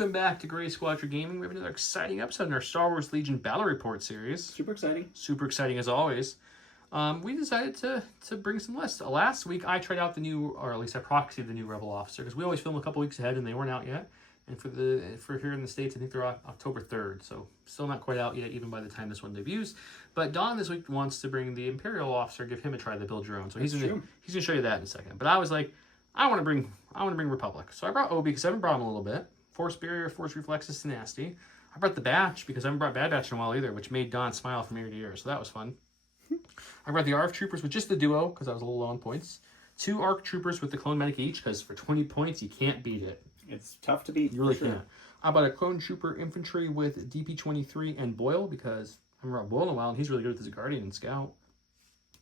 Welcome back to Gray Squadron Gaming. We have another exciting episode in our Star Wars Legion Battle Report series. Super exciting. Super exciting as always. We decided to bring some lists. Last week I tried out the new, or at least I proxied the new Rebel Officer, because we always film a couple weeks ahead and they weren't out yet. And for here in the States, I think they're October 3rd, so still not quite out yet, even by the time this one debuts. But Don this week wants to bring the Imperial Officer, give him a try to build your own. So he's gonna show you that in a second. But I was like, I want to bring Republic. So I brought Obi because I haven't brought him a little bit. Force Barrier, Force Reflexes, Tenacity. I brought the Batch because I haven't brought Bad Batch in a while either, which made Don smile from ear to ear, so that was fun. I brought the ARF Troopers with just the duo because I was a little low on points. 2 ARC Troopers with the Clone Medic each because for 20 points you can't beat it. It's tough to beat. You really can't. I bought a Clone Trooper Infantry with DP-23 and Boyle because I haven't brought Boyle in a while and he's really good with his Guardian and Scout.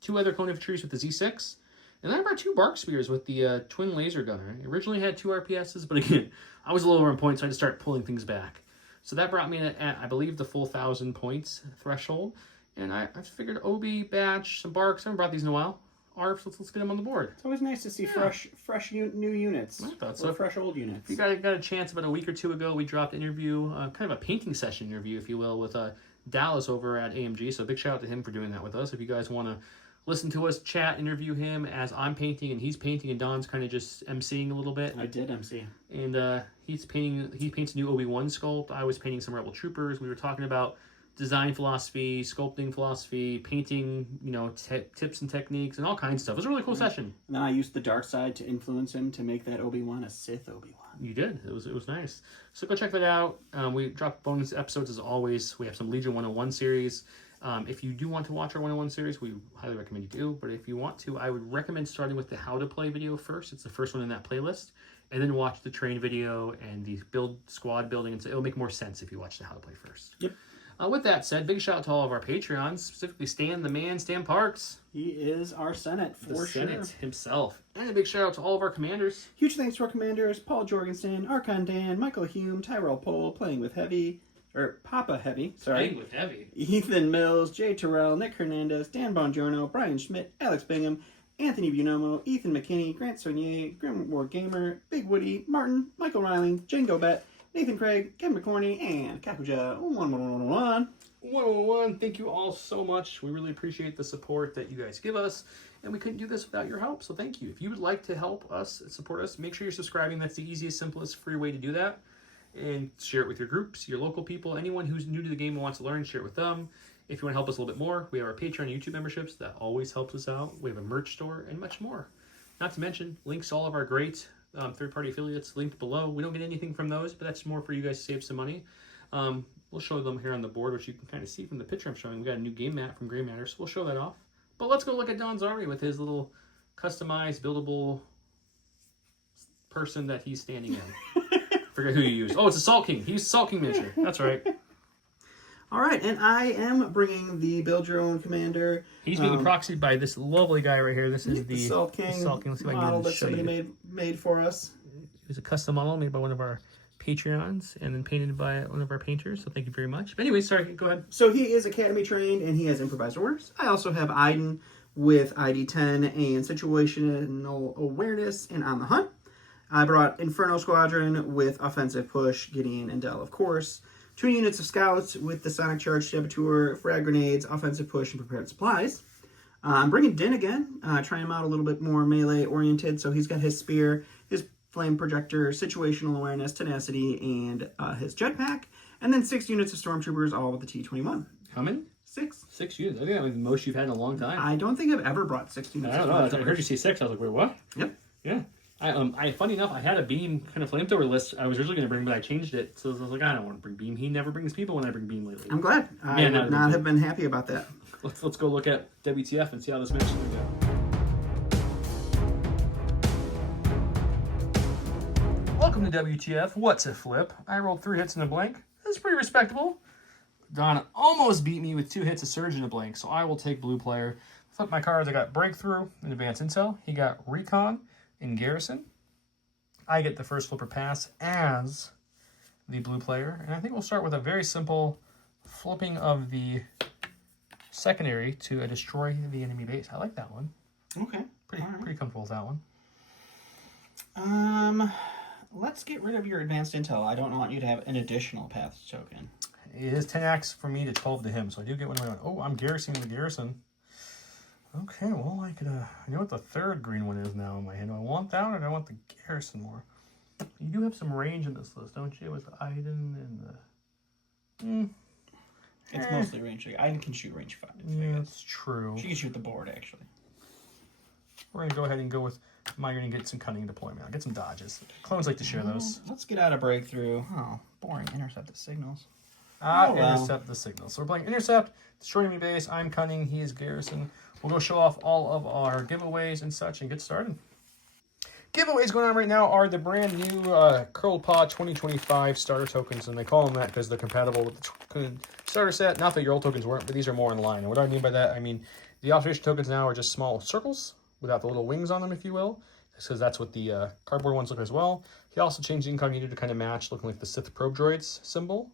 2 other Clone Infantries with the Z6. And then I brought 2 Bark Spears with the Twin Laser Gunner. I originally had 2 RPSs, but again, I was a little lower on points, so I had to start pulling things back. So that brought me at I believe, the full 1,000 points threshold. And I figured Obi, Batch, some Barks. I haven't brought these in a while. ARFs, let's get them on the board. It's always nice to see fresh new units. I thought so. Or fresh old units. If you got a chance about a week or 2 ago, we dropped an interview, kind of a painting session interview, if you will, with Dallas over at AMG. So big shout out to him for doing that with us. If you guys want to listen to us chat, interview him as I'm painting and he's painting and Don's kind of just emceeing a little bit. I did MC. And he paints a new Obi-Wan sculpt. I was painting some Rebel Troopers. We were talking about design philosophy, sculpting philosophy, painting, tips and techniques and all kinds of stuff. It was a really cool session. And then I used the dark side to influence him to make that Obi-Wan a Sith Obi-Wan. You did. It was nice. So go check that out. We drop bonus episodes as always. We have some Legion 101 series. If you do want to watch our 101 series, we highly recommend you do. But if you want to, I would recommend starting with the How to Play video first. It's the first one in that playlist. And then watch the train video and the squad building. And so it'll make more sense if you watch the How to Play first. Yep. With that said, big shout out to all of our Patreons, specifically Stan the Man, Stan Parks. He is our Senate for sure. The Senate himself. And a big shout out to all of our commanders. Huge thanks to our commanders, Paul Jorgensen, Archon Dan, Michael Hume, Tyrell Pohl, Playing with Papa Heavy, sorry. Playing with Heavy. Ethan Mills, Jay Terrell, Nick Hernandez, Dan Bongiorno, Brian Schmidt, Alex Bingham, Anthony Bunomo, Ethan McKinney, Grant Saunier, Grim War Gamer, Big Woody, Martin, Michael Riley, Django Bet, Nathan Craig, Kevin McCorney, and Kakuja 1111. 111. Thank you all so much. We really appreciate the support that you guys give us, and we couldn't do this without your help, so thank you. If you would like to help us, support us, make sure you're subscribing. That's the easiest, simplest, free way to do that. And share it with your groups, your local people, anyone who's new to the game and wants to learn, share it with them. If you want to help us a little bit more, we have our Patreon and YouTube memberships. That always helps us out. We have a merch store and much more. Not to mention, links to all of our great third-party affiliates linked below. We don't get anything from those, but that's more for you guys to save some money. We'll show them here on the board, which you can kind of see from the picture I'm showing. We got a new game mat from Gray Matter, so we'll show that off. But let's go look at Don's army with his little customized, buildable person that he's standing in. Forget who you used. Oh, it's a Salt King. He used Salt King miniature. That's right. All right, and I am bringing the Build Your Own Commander. He's being proxied by this lovely guy right here. This is the Salt King Let's see if I can model get him to that show somebody you. made for us. It was a custom model made by one of our Patreons and then painted by one of our painters, so thank you very much. But anyway, sorry, go ahead. So he is Academy trained, and he has improvised orders. I also have Iden with ID10 and situational awareness and on the hunt. I brought Inferno Squadron with offensive push, Gideon and Dell, of course. 2 units of scouts with the Sonic Charge, Saboteur, frag grenades, offensive push, and prepared supplies. I'm bringing Din again, trying him out a little bit more melee oriented. So he's got his spear, his flame projector, situational awareness, tenacity, and his jetpack. And then 6 units of stormtroopers, all with the T-21. How many? 6. 6 units. I think that was the most you've had in a long time. I don't think I've ever brought 6 units. I don't know. I heard you say 6. I was like, wait, what? Yep. Yeah. Funny enough, I had a Beam kind of flamethrower list I was originally going to bring, but I changed it. So I was like, I don't want to bring Beam. He never brings people when I bring Beam lately. I'm glad. I would not have been happy about that. Let's go look at WTF and see how this match is going to go. Welcome to WTF. What's a flip? I rolled 3 hits in a blank. That's pretty respectable. Don almost beat me with 2 hits of Surge in a blank, so I will take blue player. Flip my cards. I got Breakthrough and Advanced Intel. He got Recon and Garrison. I get the first flipper pass as the blue player. And I think we'll start with a very simple flipping of the secondary to destroy the enemy base. I like that one. Okay. Pretty comfortable with that one. let's get rid of your advanced intel. I don't want you to have an additional path token. It is 10x for me to 12 to him, so I do get one of my own. Oh, I'm garrisoning the garrison. Okay, well, I could, I know what the third green one is now in my hand. Do I want that or do I want the garrison more? You do have some range in this list, don't you? With Iden and the... It's mostly range. Iden can shoot range 5. Yeah, that's true. She can shoot the board, actually. We're going to go ahead and go with Myron and get some cunning deployment. I'll get some dodges. Clones like to share those. Let's get out of breakthrough. Oh, boring. Intercept the signals. Intercept the signal. So we're playing Intercept, destroy enemy base. I'm cunning, he is garrison. We'll go show off all of our giveaways and such and get started. Giveaways going on right now are the brand new Curl Pod 2025 starter tokens, and they call them that because they're compatible with the starter set. Not that your old tokens weren't, but these are more in line. And what do I mean by that? I mean, the observation tokens now are just small circles without the little wings on them, if you will, because that's what the cardboard ones look as well. He also changed the incognito to kind of match, looking like the Sith probe droids symbol.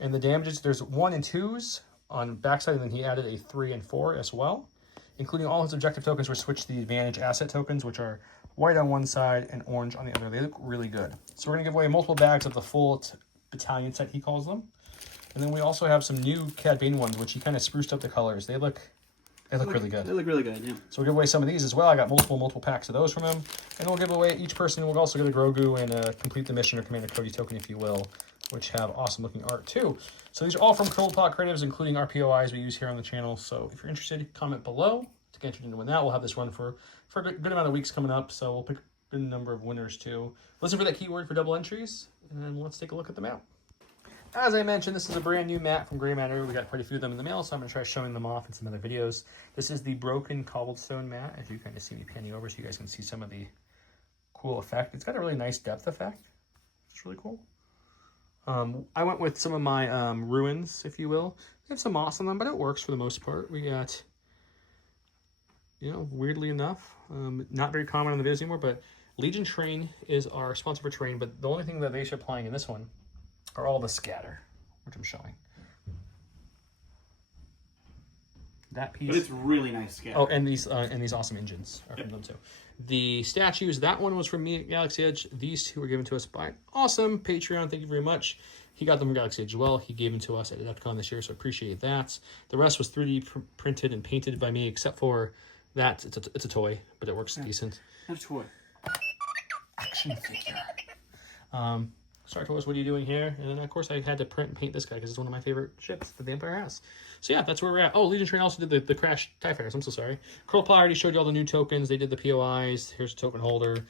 And the damages, there's 1 and 2s on backside, and then he added a 3 and 4 as well. Including all his objective tokens were switched to the advantage asset tokens, which are white on one side and orange on the other. They look really good. So we're going to give away multiple bags of the full battalion set, he calls them. And then we also have some new Cad Bane ones, which he kind of spruced up the colors. They look really good. They look really good, yeah. So we'll give away some of these as well. I got multiple packs of those from him. And we'll give away each person. We'll also get a Grogu and complete the mission or Commander Cody token, if you will, which have awesome looking art too. So these are all from Curl Pod Creatives, including our POIs we use here on the channel. So if you're interested, comment below to get entered into win that. We'll have this run for a good amount of weeks coming up. So we'll pick a good number of winners too. Listen for that keyword for double entries, and let's take a look at the map. As I mentioned, this is a brand new mat from Grey Matter. We got quite a few of them in the mail, so I'm going to try showing them off in some other videos. This is the broken cobblestone mat, as you kind of see me panning over so you guys can see some of the cool effect. It's got a really nice depth effect. It's really cool. I went with some of my ruins, if you will. They have some moss on them, but it works for the most part. We got, you know, weirdly enough, not very common on the videos anymore, but Legion Train is our sponsor for Train, but the only thing that they should applying in this one are all the scatter, which I'm showing. That piece. But it's really nice scatter. Oh, and these awesome engines are from them too. The statues, that one was from me at Galaxy Edge. These two were given to us by awesome Patreon. Thank you very much. He got them from Galaxy Edge as well. He gave them to us at Adepticon this year, so appreciate that. The rest was 3D printed and painted by me, except for that. It's a toy, but it works decent. Not a toy. Action figure. Star Tours, what are you doing here? And then, of course, I had to print and paint this guy because it's one of my favorite ships that the Empire has. So, yeah, that's where we're at. Oh, Legion Train also did the Crash TIE Fighters. I'm so sorry. Curl Pod already showed you all the new tokens. They did the POIs. Here's a token holder.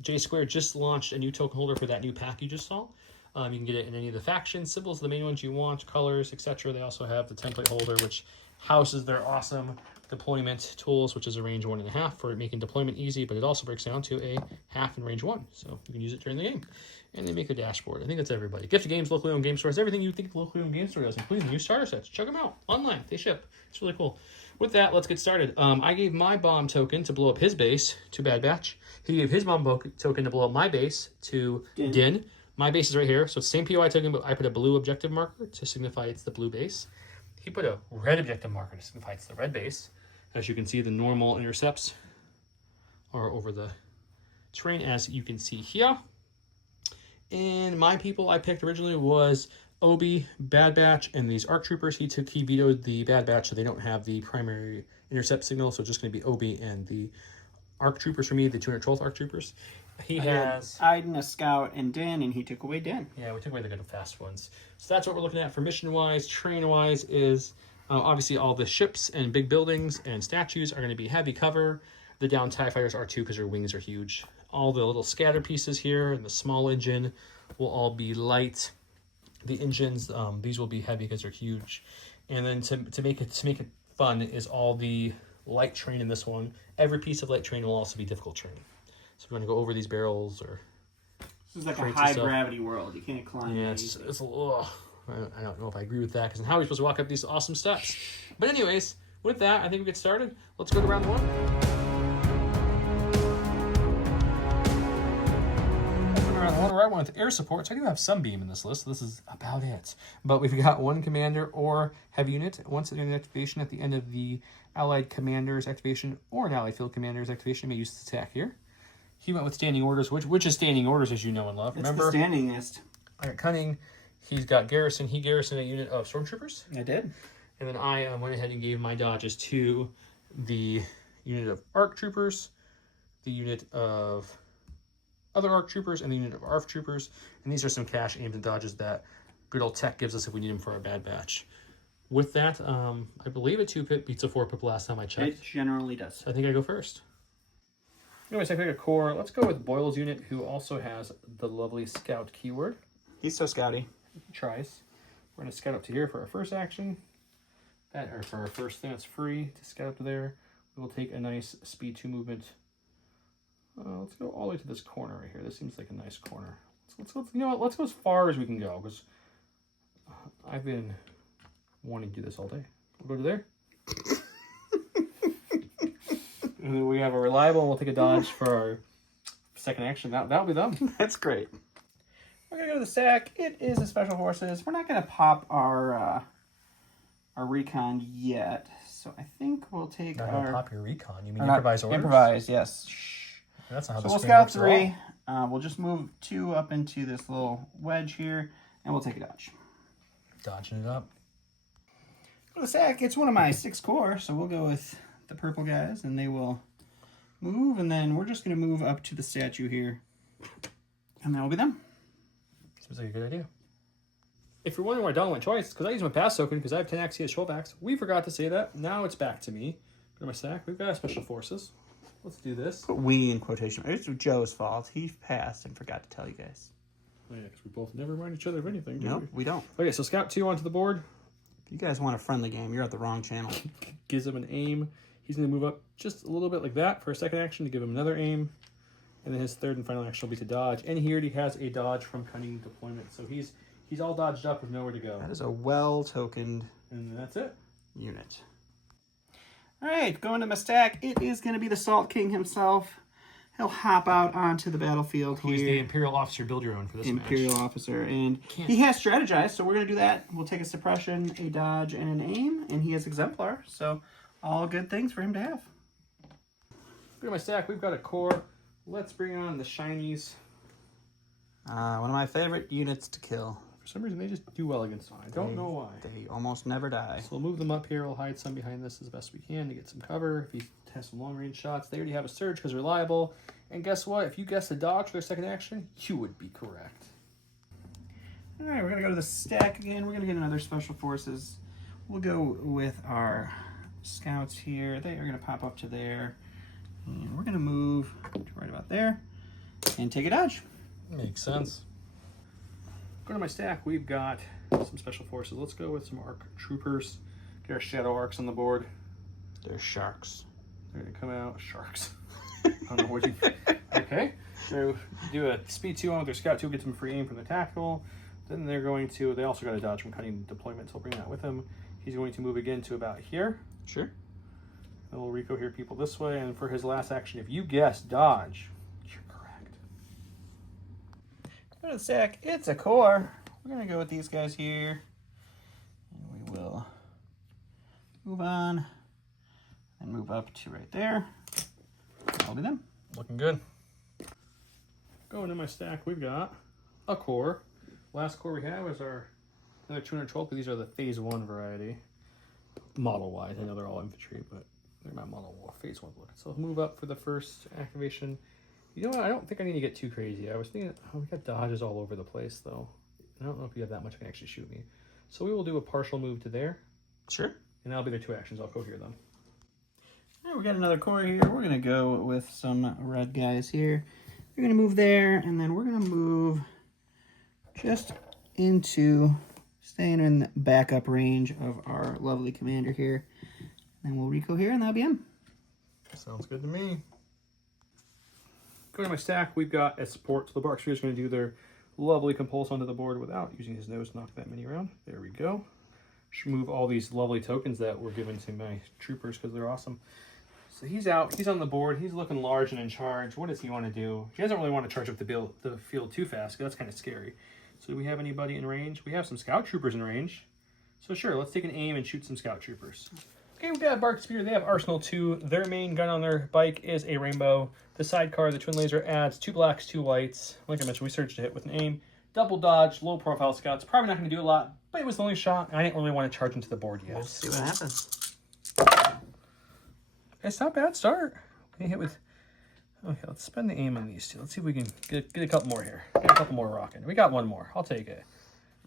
J Square just launched a new token holder for that new pack you just saw. You can get it in any of the factions. Symbols are the main ones you want, colors, etc. They also have the template holder, which houses their awesome deployment tools, which is a range 1.5 for making deployment easy, but it also breaks down to a half in range 1. So you can use it during the game. And they make a dashboard. I think that's everybody. Gift games, locally owned game stores, everything you think the locally owned game store does, including the new starter sets. Check them out online. They ship. It's really cool. With that, let's get started. I gave my bomb token to blow up his base to Bad Batch. He gave his bomb token to blow up my base to Din. My base is right here, so it's the same POI token, but I put a blue objective marker to signify it's the blue base. He put a red objective marker to signify it's the red base. As you can see, the normal intercepts are over the terrain, as you can see here. And my people I picked originally was Obi, Bad Batch, and these ARC Troopers. He vetoed the Bad Batch, so they don't have the primary intercept signal, so it's just going to be Obi and the ARC Troopers for me, the 212th ARC Troopers. He has Iden, a Scout, and Din, and he took away Din. Yeah, we took away the good and fast ones. So that's what we're looking at for mission-wise. Train-wise is obviously all the ships and big buildings and statues are going to be heavy cover. The down TIE Fighters are too because their wings are huge. All the little scatter pieces here and the small engine will all be light. The engines, these will be heavy because they're huge. And then to make it fun is all the light train in this one. Every piece of light train will also be difficult terrain. So we're going to go over these barrels or. This is like a high gravity world. You can't climb. Yeah, it's a little. I don't know if I agree with that because how are we supposed to walk up these awesome steps? But anyways, with that, I think we get started. Let's go to round 1. Round 1, where I went with air support, so I do have some beam in this list, so this is about it. But we've got one commander or heavy unit. Once it an activation at the end of the allied commander's activation or an allied field commander's activation, may use this attack here. He went with standing orders, which is standing orders, as you know and love. It's Remember? the standingest. I got Cunning. He's got Garrison. He garrisoned a unit of stormtroopers. I did. And then I went ahead and gave my dodges to the unit of ARC troopers, the unit of other ARC troopers, and the unit of ARF troopers. And these are some cash aims and dodges that good old tech gives us if we need them for our bad batch. With that, I believe a 2-pip beats a 4-pip last time I checked. It generally does. So I think I go first. Anyways, I pick a core. Let's go with Boyle's unit, who also has the lovely scout keyword. He's so scouty. He tries. We're going to scout up to here for our first action. Or for our first thing that's free to scout up to there. We will take a nice speed 2 movement. Let's go all the way to this corner right here. This seems like a nice corner. Let's you know what? Let's go as far as we can go, because I've been wanting to do this all day. We'll go to there. And then we have a reliable. We'll take a dodge for our second action. That'll be them. That's great. We're gonna go to the stack. It is a special forces. We're not gonna pop our recon yet, so I think we'll take our pop your recon. You mean improvise orders? Improvise, yes. Shh. That's not how So this we'll game scout works at 3. all. We'll just move 2 up into this little wedge here, and we'll take a dodge. Dodging it up. Go to the stack. It's one of my 6 core, so we'll go with the purple guys, and they will move, and then we're just going to move up to the statue here, and that will be them. Seems like a good idea. If you're wondering why Donald went twice, because I use my pass token because I have 10 Axios Trollbacks. We forgot to say that. Now it's back to me. Go to my stack. We've got special forces. Let's do this. Put we in quotation. It's Joe's fault. He passed and forgot to tell you guys. Oh, yeah, because we both never remind each other of anything, do Nope, we don't. Okay, so scout 2 onto the board. If you guys want a friendly game, you're at the wrong channel. Gives him an aim. He's going to move up just a little bit like that for a second action to give him another aim. And then his third and final action will be to dodge. And he already has a dodge from Cunning Deployment. So he's all dodged up with nowhere to go. That is a well-tokened And that's it. unit. All right, going to my stack. It is going to be the Salt King himself. He'll hop out onto the battlefield Who's here. the Imperial Officer Build Your Own for this Imperial match. Officer. And he has strategized, so we're going to do that. We'll take a suppression, a dodge, and an aim. And he has Exemplar. So all good things for him to have. Look at my stack. We've got a core. Let's bring on the shinies. One of my favorite units to kill. For some reason, they just do well against mine. I don't know why. They almost never die. So we'll move them up here. We'll hide some behind this as best we can to get some cover. If he has some long-range shots, they already have a surge because they're reliable. And guess what? If you guessed a dodge for their second action, you would be correct. All right, we're going to go to the stack again. We're going to get another Special Forces. We'll go with our scouts here. They are going to pop up to there. And we're going to move to right about there and take a dodge. Makes sense. Go to my stack. We've got some special forces. Let's go with some ARC troopers. Get our shadow arcs on the board. They're sharks. They're gonna come out sharks. I don't know what you. Okay. So do a speed 2 on with their scout 2, get some free aim from the tactical. Then they're going to. They also got a dodge from Cunning Deployment, so we'll bring that with him. He's going to move again to about here. Sure. Then we'll Rico here people this way, and for his last action, if you guess dodge, you're correct. Go to the stack. It's a core. We're going to go with these guys here. And we will move on and move up to right there. That'll be them. Looking good. Going to my stack, we've got a core. Last core we have is our another 212, because these are the phase 1 variety. Model-wise, I know they're all infantry, but they're not model phase 1 looking. So we'll move up for the first activation. You know what? I don't think I need to get too crazy. I was thinking, we got dodges all over the place, though. I don't know if you have that much that can actually shoot me. So we will do a partial move to there. Sure. And that'll be their 2 actions. I'll go here, then. All right, we got another core here. We're going to go with some red guys here. We're going to move there, and then we're going to move just into staying in the backup range of our lovely commander here. And we'll Rico here, and that'll be him. Sounds good to me. Going to my stack, we've got a support. So the Bark Spear is going to do their lovely compulse onto the board without using his nose to knock that many around. There we go. Should move all these lovely tokens that were given to my troopers because they're awesome. So he's out. He's on the board. He's looking large and in charge. What does he want to do? He doesn't really want to charge up the field too fast because that's kind of scary. So do we have anybody in range? We have some scout troopers in range. So sure, let's take an aim and shoot some scout troopers. Okay, we've got Bark Speeder. They have Arsenal 2. Their main gun on their bike is a rainbow. The sidecar, the twin laser, adds 2 blacks, 2 whites. Like I mentioned, we searched to hit with an aim. Double dodge, low profile scouts. Probably not going to do a lot, but it was the only shot, and I didn't really want to charge into the board yet. We'll see what happens. It's not a bad start. We hit with... Okay, let's spend the aim on these two. Let's see if we can get a couple more here. Get a couple more rocking. We got one more. I'll take it.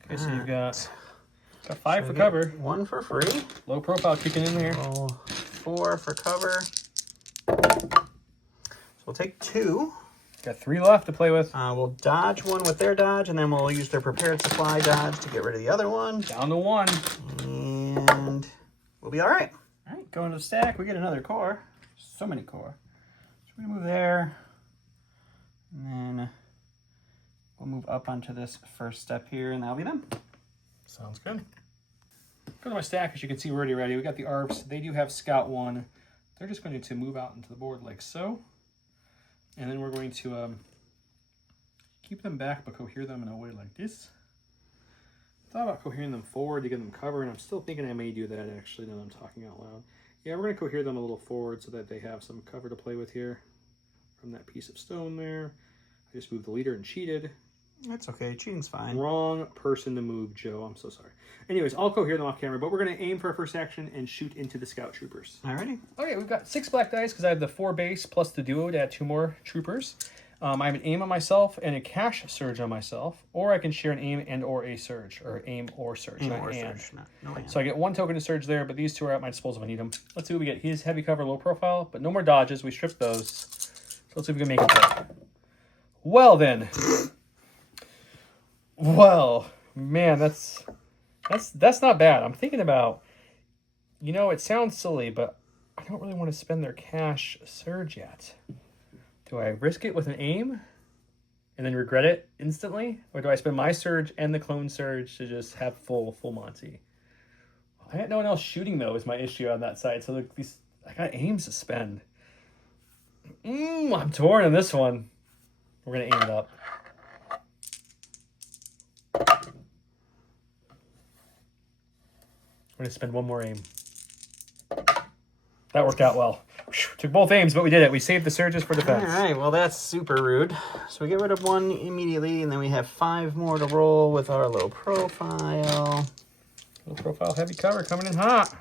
Okay, so you've got 5 for cover. 1 for free. Low profile kicking in there. 4 for cover. So we'll take 2. Got 3 left to play with. We'll dodge 1 with their dodge, and then we'll use their prepared supply dodge to get rid of the other one. Down to 1. And we'll be all right. All right, going to the stack, we get another core. So many core. So we're going to move there. And then we'll move up onto this first step here, and that'll be them. Sounds good. Go to my stack. As you can see, we're already ready. We got the ARPs. They do have Scout 1. They're just going to move out into the board like so. And then we're going to keep them back, but cohere them in a way like this. Thought about cohering them forward to give them cover, and I'm still thinking I may do that actually now that I'm talking out loud. Yeah, we're going to cohere them a little forward so that they have some cover to play with here from that piece of stone there. I just moved the leader and cheated. That's okay. Cheating's fine. Wrong person to move, Joe. I'm so sorry. Anyways, I'll cohere them off camera, but we're going to aim for our first action and shoot into the scout troopers. Alrighty. Okay, we've got 6 black dice because I have the 4 base plus the duo to add 2 more troopers. I have an aim on myself and a cash surge on myself, or I can share an aim and or a surge, or aim or surge. Aim not or and. surge. No and. So I get 1 token to surge there, but these 2 are at my disposal if I need them. Let's see what we get. He's heavy cover, low profile, but no more dodges. We stripped those. So let's see if we can make it work. Well then. Well, man, that's not bad. I'm thinking about, you know, it sounds silly, but I don't really want to spend their cash surge yet. Do I risk it with an aim and then regret it instantly? Or do I spend my surge and the clone surge to just have full Monty? I had no one else shooting, though, is my issue on that side. So I got aims to spend. I'm torn on this one. We're going to aim it up. We're going to spend 1 more aim. That worked out well. Took both aims, but we did it. We saved the surges for defense. All right, well, that's super rude. So we get rid of 1 immediately, and then we have 5 more to roll with our low profile. Low profile, heavy cover coming in hot.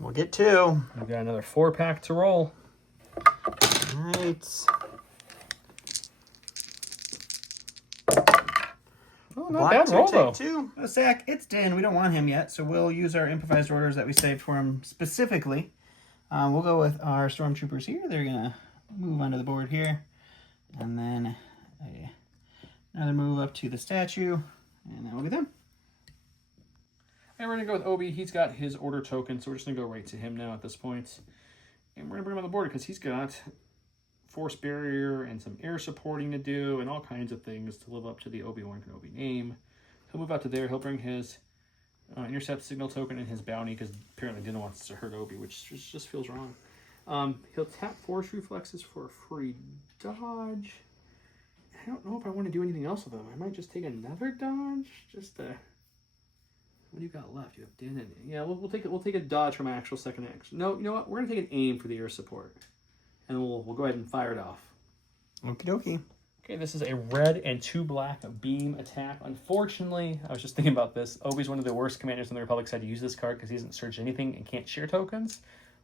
We'll get 2. We've got another 4-pack to roll. All right. Oh, not bad roll, though. 2. A sack. It's Din. We don't want him yet, so we'll use our improvised orders that we saved for him specifically. We'll go with our stormtroopers here. They're going to move onto the board here. And then another move up to the statue. And that will be them. And we're going to go with Obi. He's got his order token, so we're just going to go right to him now at this point. And we're going to bring him on the board because he's got force barrier and some air supporting to do and all kinds of things to live up to the Obi-Wan Kenobi name. He'll move out to there. He'll bring his intercept signal token and his bounty because apparently didn't want to hurt Obi, which just feels wrong. He'll tap force reflexes for a free dodge. I don't know if I want to do anything else with him. I might just take another dodge. What do you got left? You have Din and yeah. We'll take a dodge from my actual second action. No, you know what? We're gonna take an aim for the air support, and we'll go ahead and fire it off. Okie dokie. Okay, this is a red and 2 black beam attack. Unfortunately, I was just thinking about this. Obi's one of the worst commanders in the Republic side to use this card because he hasn't surged anything and can't share tokens.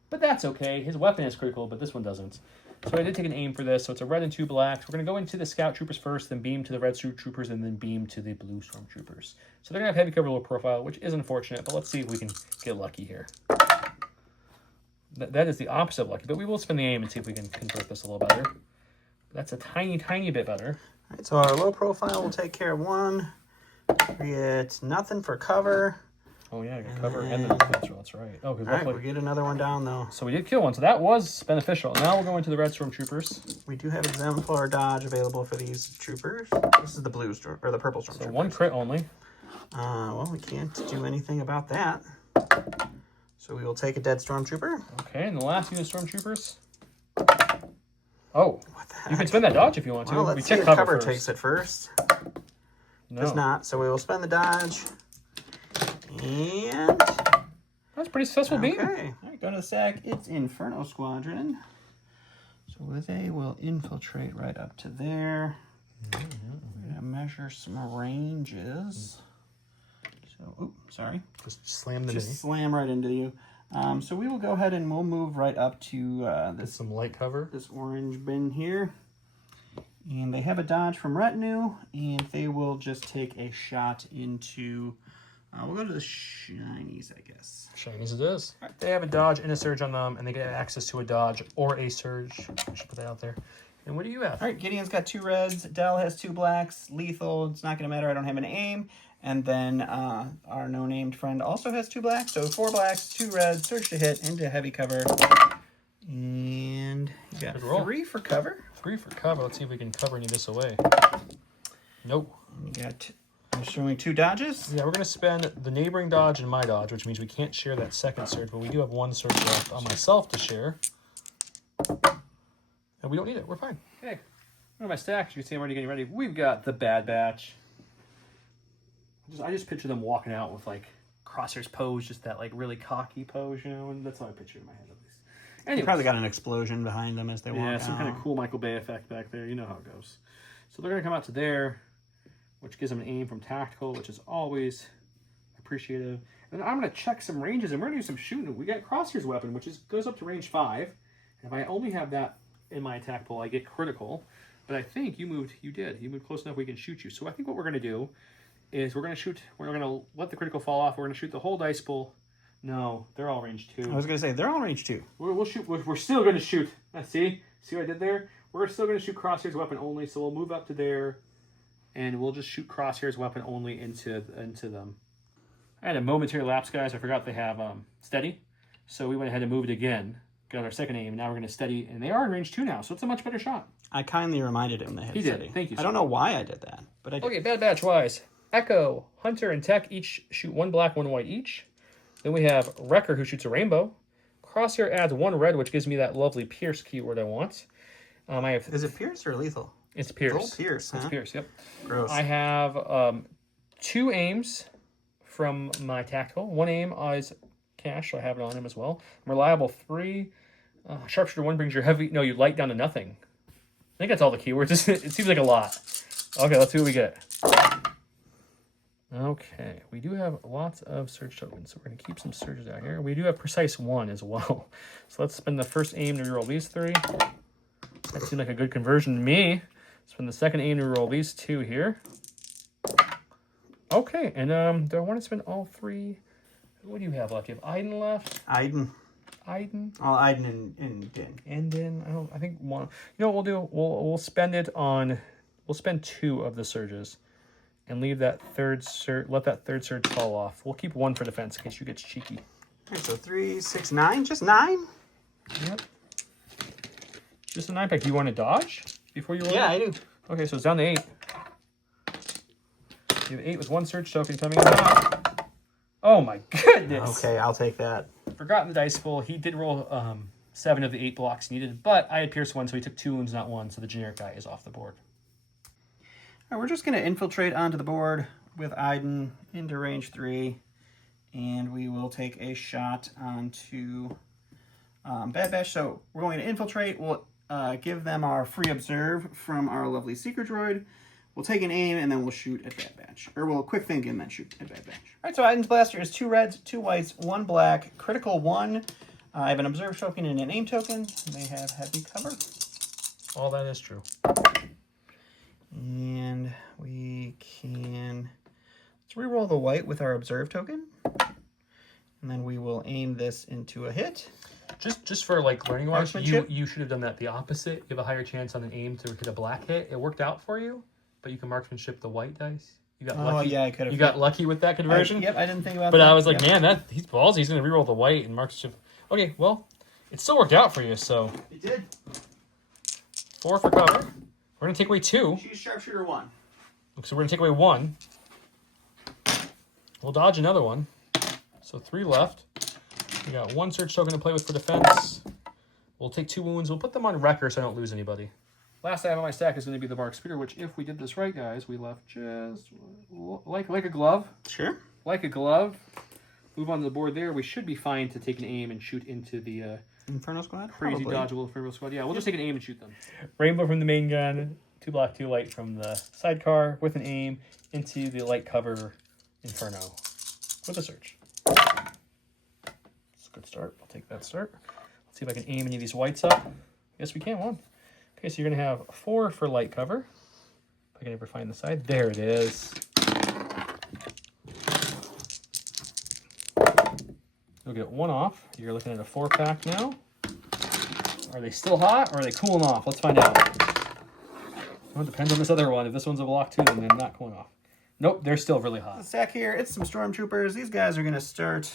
But that's okay. His weapon is critical, but this one doesn't. So I did take an aim for this. So it's a red and 2 blacks. We're going to go into the scout troopers first, then beam to the red troopers, and then beam to the blue stormtroopers. So they're going to have heavy cover low profile, which is unfortunate, but let's see if we can get lucky here. That is the opposite of lucky, but we will spin the aim and see if we can convert this a little better. That's a tiny, tiny bit better. All right, so our low profile will take care of 1. We get nothing for cover. Oh, yeah, I got cover and the defense roll. That's right. Oh, all right, we get another one down, though. So we did kill one, so that was beneficial. Now we'll go into the red stormtroopers. We do have exemplar dodge available for these troopers. This is the blue or the purple stormtroopers. So 1 crit only. Well, we can't do anything about that. So we will take a dead stormtrooper. Okay, and the last unit of stormtroopers. Oh, what the heck? you can spend that dodge if you want to. Well, we let's check see if cover cover first. takes it first. No. Does not, so we will spend the dodge. And That's it's a pretty successful beam. Okay. All right, go to the stack. It's Inferno Squadron. So they will infiltrate right up to there. We're going to measure some ranges. So, sorry. Just slam the Just slam right into you. So we will go ahead and we'll move right up to this some light cover. This orange bin here. And they have a dodge from Retinue, and they will just take a shot into... we'll go to the shinies, I guess. Shinies it is. Right. They have a dodge and a surge on them, and they get access to a dodge or a surge. I should put that out there. And what do you have? All right, Gideon's got 2 reds. Dell has 2 blacks. Lethal, it's not going to matter. I don't have an aim. And then our no-named friend also has 2 blacks. So 4 blacks, 2 reds, surge to hit, into heavy cover. And you got 3 for cover. 3 for cover. Let's see if we can cover any of this away. Nope. You got... I'm showing 2 dodges. Yeah, we're going to spend the neighboring dodge and my dodge, which means we can't share that second surge, but we do have 1 surge left on myself to share. And we don't need it. We're fine. Okay. One of my stacks, you can see I'm already getting ready. We've got the Bad Batch. I just picture them walking out with, like, crosshairs pose, just that, like, really cocky pose, you know, and that's how I picture it in my head, at least. Anyways. They probably got an explosion behind them as they walk out. Yeah, some kind of cool Michael Bay effect back there. You know how it goes. So they're going to come out to there, which gives them an aim from tactical, which is always appreciative. And I'm going to check some ranges, and we're going to do some shooting. We got Crosshair's weapon, which goes up to range 5. If I only have that in my attack pool, I get critical. But I think you moved close enough we can shoot you. So I think what we're going to do is we're going to let the critical fall off. We're going to shoot the whole dice pool. No, they're all range 2. I was going to say, they're all range 2. We'll shoot. We're still going to shoot. See what I did there? We're still going to shoot Crosshair's weapon only, so we'll move up to there, and we'll just shoot Crosshair's weapon only into them. I had a momentary lapse, guys. I forgot they have steady, so we went ahead and moved again. Got our second aim, and now we're going to steady, and they are in range 2 now, so it's a much better shot. I kindly reminded him they had steady. Did. Thank you. I don't know why I did that, but I did. Okay, Bad Batch wise. Echo, Hunter, and Tech each shoot 1 black, 1 white each. Then we have Wrecker, who shoots a rainbow. Crosshair adds 1 red, which gives me that lovely Pierce keyword I want. I have. Is it Pierce or Lethal? It's Pierce. It's all Pierce, huh? It's Pierce, yep. Gross. I have 2 aims from my tactical. 1 aim is cash, so I have it on him as well. Reliable 3. Sharpshooter 1 brings your heavy... No, you light down to nothing. I think that's all the keywords. It seems like a lot. Okay, let's see what we get. Okay, we do have lots of surge tokens, so we're going to keep some surges out here. We do have precise 1 as well. So let's spend the first aim to reroll these 3. That seemed like a good conversion to me. Spend the second aim to roll these 2 here. Okay, and do I want to spend all 3? What do you have left? You have Iden left? Iden. Oh, Iden and Din. And then I think 1. You know what we'll do? We'll spend it on. We'll spend 2 of the surges, and leave that third surge. Let that third surge fall off. We'll keep 1 for defense in case you get cheeky. All right, so 3, 6, 9. Just 9. Yep. Just a 9 pack. Do you want to dodge before you roll? Yeah, I do. Okay, so it's down to 8. You have 8 with 1 surge token coming out. Oh my goodness. Okay, I'll take that. Forgotten the dice pool. He did roll 7 of the 8 blocks needed, but I had Pierce 1, so he took 2 wounds, not 1, so the generic guy is off the board. All right, we're just going to infiltrate onto the board with Iden into range 3, and we will take a shot onto Bad Batch. So we're going to infiltrate. We'll give them our free observe from our lovely Seeker Droid. We'll take an aim, and then we'll shoot at Bad Batch. Or we'll quick think and then shoot at Bad Batch. All right, so Iden's Blaster is 2 reds, 2 whites, 1 black, critical 1. I have an observe token and an aim token. They have heavy cover. All that is true. And we can... Let's reroll the white with our observe token. And then we will aim this into a hit. Just for like learning wise, Marksmanship? you should have done that the opposite. You have a higher chance on an aim to hit a black hit. It worked out for you, but you can marksmanship the white dice. You got lucky. Yeah, I could have. You got lucky with that conversion. Yep, I didn't think about that. But I was like, man, man, he's ballsy. He's gonna reroll the white and marksmanship. Okay, well, it still worked out for you. So it did. 4 for cover. We're gonna take away 2. She's sharpshooter 1. So we're gonna take away 1. We'll dodge another one. So 3 left. We got 1 surge token to play with for defense. We'll take 2 wounds. We'll put them on wrecker so I don't lose anybody. Last I have on my stack is going to be the Mark Spear, which if we did this right, guys, we left just like a glove. Sure. Like a glove. move on to the board there. We should be fine to take an aim and shoot into the Inferno Squad? crazy Probably. dodgeable Inferno Squad. Yeah, we'll just take an aim and shoot them. Rainbow from the main gun, 2 black, 2 light from the sidecar with an aim into the light cover Inferno with a surge. It's a good start. I'll take that start. Let's see if I can aim any of these whites up. Yes, we can. 1. Okay, so you're going to have 4 for light cover. If I can ever find the side. There it is. You'll get 1 off. You're looking at a 4-pack now. Are they still hot or are they cooling off? Let's find out. Well, it depends on this other one. If this one's a block 2, then they're not cooling off. Nope, they're still really hot. The stack here, it's some stormtroopers. These guys are going to start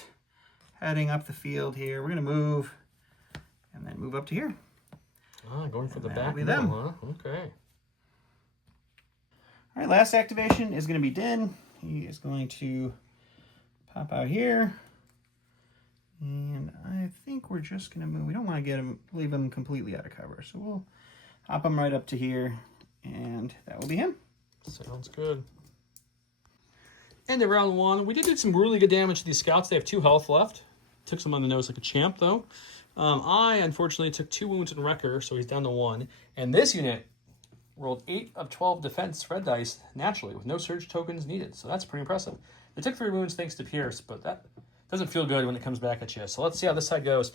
heading up the field here. We're going to move and then move up to here. Ah, going for the That'll back be middle, them. huh? Okay. All right, last activation is going to be Din. He is going to pop out here. And I think we're just going to move. We don't want to leave him completely out of cover. So we'll hop him right up to here, and that will be him. Sounds good. And in round 1, we did do some really good damage to these scouts. They have 2 health left. Took some on the nose like a champ, though. I, unfortunately, took 2 wounds in Wrecker, so he's down to 1. And this unit rolled 8 of 12 defense red dice naturally, with no surge tokens needed. So that's pretty impressive. They took 3 wounds thanks to Pierce, but that doesn't feel good when it comes back at you. So let's see how this side goes.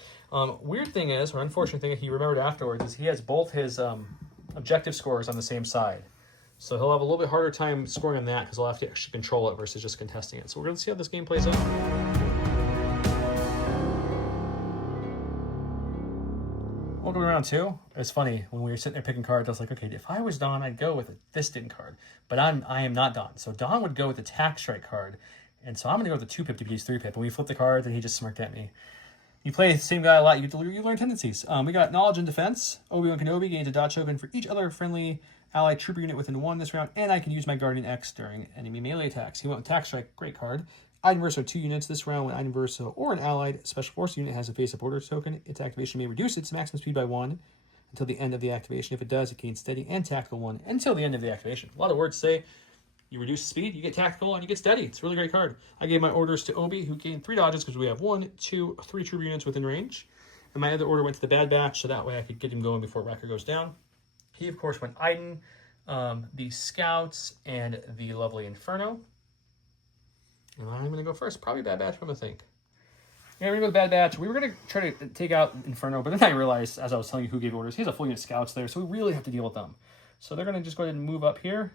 Weird thing is, or unfortunate thing he remembered afterwards, is he has both his objective scores on the same side. So he'll have a little bit harder time scoring on that because he'll have to actually control it versus just contesting it. So we're going to see how this game plays out. Welcome to round 2. It's funny, when we were sitting there picking cards, I was like, okay, if I was Don, I'd go with this Din card. But I am not Don. So Don would go with the Tack Strike card. And so I'm going to go with the 2-pip to be his 3-pip. And we flipped the cards, and he just smirked at me. You play the same guy a lot, you learn tendencies. We got Knowledge and Defense. Obi-Wan Kenobi gains a dodge token for each other friendly allied trooper unit within 1 this round. And I can use my Guardian X during enemy melee attacks. He went with Tack Strike, great card. Item Verso 2 units this round. When Item Verso or an allied Special Force unit has a face-up order token, its activation may reduce its maximum speed by 1 until the end of the activation. If it does, it gains steady and tactical 1 until the end of the activation. A lot of words say you reduce speed, you get tactical, and you get steady. It's a really great card. I gave my orders to Obi, who gained 3 dodges because we have 1, 2, 3 trooper units within range. And my other order went to the Bad Batch, so that way I could get him going before Wrecker goes down. He, of course, went Iden, the Scouts, and the lovely Inferno. And I'm going to go first. Probably Bad Batch, I'm going to think. Yeah, we're going to go with Bad Batch. We were going to try to take out Inferno, but then I realized, as I was telling you who gave orders, he has a full unit of Scouts there, so we really have to deal with them. So they're going to just go ahead and move up here.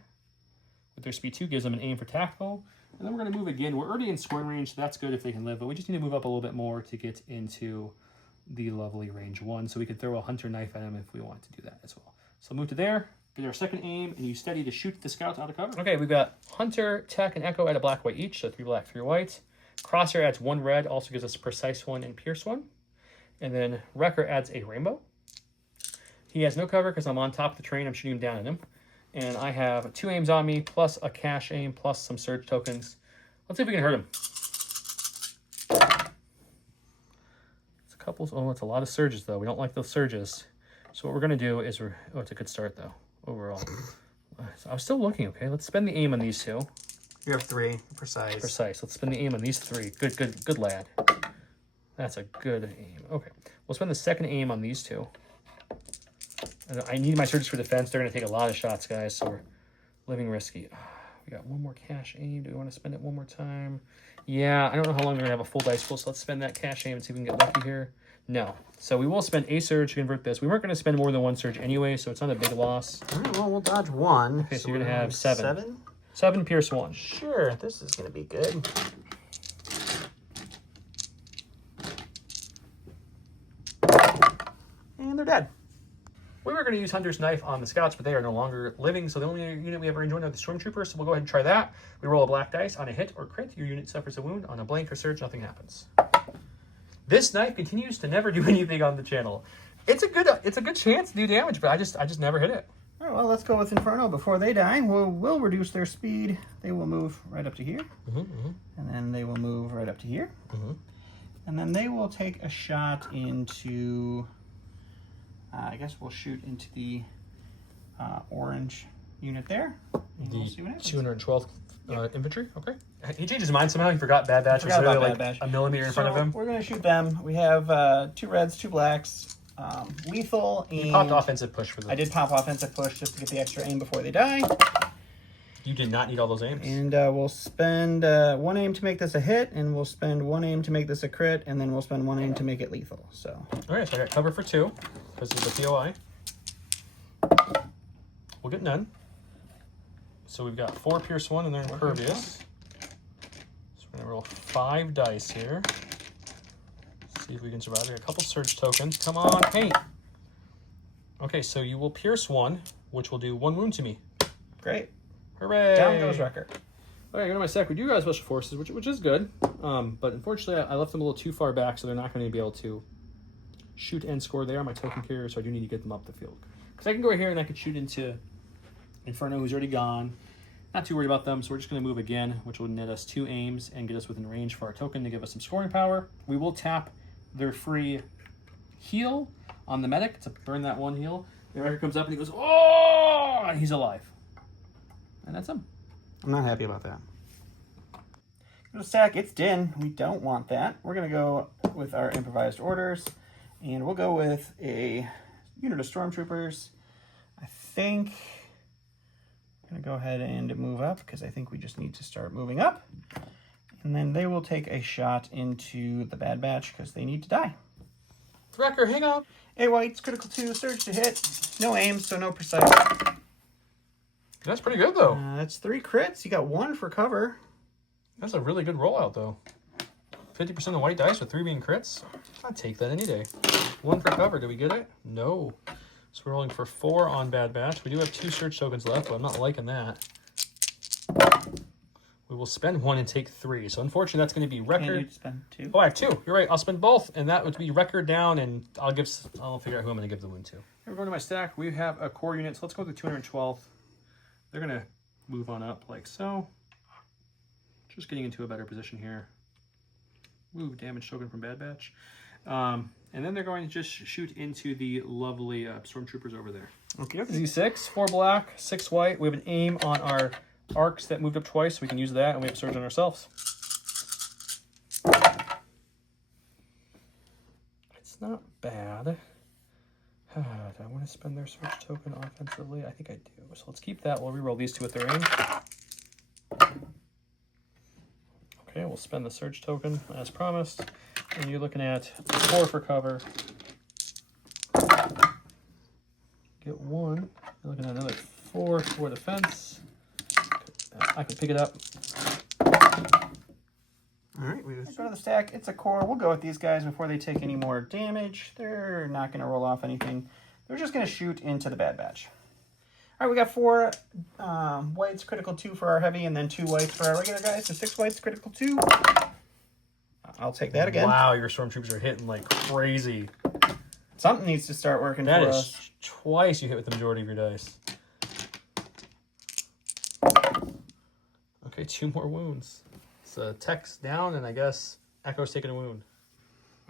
With their speed 2, gives them an aim for tactical. And then we're going to move again. We're already in scoring range, so that's good if they can live, but we just need to move up a little bit more to get into the lovely range 1, so we could throw a hunter knife at him if we wanted to do that as well. So move to there, get our second aim, and use steady to shoot the scouts out of cover. Okay, we've got Hunter, Tech, and Echo at a black, white each, so 3 black, 3 white. Crosshair adds 1 red, also gives us Precise 1 and Pierce 1. And then Wrecker adds a rainbow. He has no cover because I'm on top of the train. I'm shooting him down at him. And I have 2 aims on me, plus a cash aim, plus some surge tokens. Let's see if we can hurt him. It's a couple. Oh, it's a lot of surges, though. We don't like those surges. So what we're going to do is oh, it's a good start, though, overall. I was still looking, okay? Let's spend the aim on these 2. You have 3. Precise. Precise. Let's spend the aim on these 3. Good lad. That's a good aim. Okay. We'll spend the second aim on these 2. I need my surges for defense. They're going to take a lot of shots, guys, so we're living risky. We got 1 more cash aim. Do we want to spend it 1 more time? Yeah, I don't know how long they're going to have a full dice pool, so let's spend that cash aim and see if we can get lucky here. No. So we will spend a surge to convert this. We weren't going to spend more than 1 surge anyway, so it's not a big loss. All right, well, we'll dodge 1. Okay, so you're going to have 7. 7? 7 Pierce 1. Sure, this is going to be good. And they're dead. We were going to use Hunter's Knife on the Scouts, but they are no longer living, so the only unit we have range 1 are the Stormtroopers, so we'll go ahead and try that. We roll a black dice. On a hit or crit, your unit suffers a wound. On a blank or surge, nothing happens. This knife continues to never do anything on the channel. It's a good chance to do damage, but I just never hit it. All right, well, let's go with Inferno before they die. We'll reduce their speed. They will move right up to here. And then they will move right up to here. And then they will take a shot into... I guess we'll shoot into the orange unit there. And we'll see what happens. 212th infantry. Okay. He changed his mind somehow. He forgot Bad Batch was Forgot about literally Bad like Batch. a millimeter in front of him. We're going to shoot them. We have 2 reds, 2 blacks, lethal, and... You popped offensive push for them. I did pop offensive push just to get the extra aim before they die. You did not need all those aims. And we'll spend 1 aim to make this a hit, and we'll spend 1 aim to make this a crit, and then we'll spend 1 aim to make it lethal. So. All right, so I got cover for 2 because of the POI. We'll get none. So we've got 4 Pierce 1 and they're impervious. So we're going to roll 5 dice here. See if we can survive. We got a couple surge tokens. Come on, paint. Okay, so you will Pierce 1, which will do 1 wound to me. Great. Hooray! Down goes Wrecker. All right, go to my stack. We do got special forces, which is good. But unfortunately, I left them a little too far back, so they're not going to be able to shoot and score. They are my token carrier, so I do need to get them up the field. Because I can go here and I can shoot into Inferno, who's already gone. Not too worried about them, so we're just going to move again, which will net us 2 aims and get us within range for our token to give us some scoring power. We will tap their free heal on the medic to burn that 1 heal. The Wrecker comes up and he goes, oh! And he's alive. And that's him. I'm not happy about that. Go to stack, it's Din. We don't want that. We're going to go with our improvised orders, and we'll go with a unit of stormtroopers. I think I'm going to go ahead and move up because I think we just need to start moving up. And then they will take a shot into the Bad Batch because they need to die. Wrecker, hang on. 8 whites, critical 2, surge to hit. No aim, so no precise. That's pretty good, though. That's 3 crits. You got 1 for cover. That's a really good rollout, though. 50% of white dice with 3 being crits. I'd take that any day. 1 for cover. Did we get it? No. So we're rolling for 4 on Bad Batch. We do have 2 search tokens left, but I'm not liking that. We will spend 1 and take 3. So unfortunately, that's going to be Wrecker. And you spend 2. Oh, I have 2. You're right. I'll spend both, and that would be Wrecker down, and I'll figure out who I'm going to give the wound to. We're going to my stack. We have a core unit, so let's go with the 212th. They're going to move on up like so. Just getting into a better position here. Ooh, damage token from Bad Batch. And then they're going to just shoot into the lovely stormtroopers over there. Okay, Z6, 4 black, 6 white. We have an aim on our arcs that moved up twice, so we can use that, and we have surge on ourselves. It's not bad. Do I want to spend their surge token offensively? I think I do. So let's keep that. We'll reroll these 2 with their aim. Okay, we'll spend the surge token as promised. And you're looking at 4 for cover. Get 1. You're looking at another 4 for defense. I can pick it up. All right, we go to the stack. It's a core. We'll go with these guys before they take any more damage. They're not going to roll off anything. They're just going to shoot into the Bad Batch. All right, we got 4 whites, critical 2 for our heavy, and then 2 whites for our regular guys. So 6 whites, critical 2. I'll take that again. Wow, your stormtroopers are hitting like crazy. Something needs to start working That for is us. twice you hit with the majority of your dice. Okay, 2 more wounds. So Tech's down, and I guess Echo's taking a wound.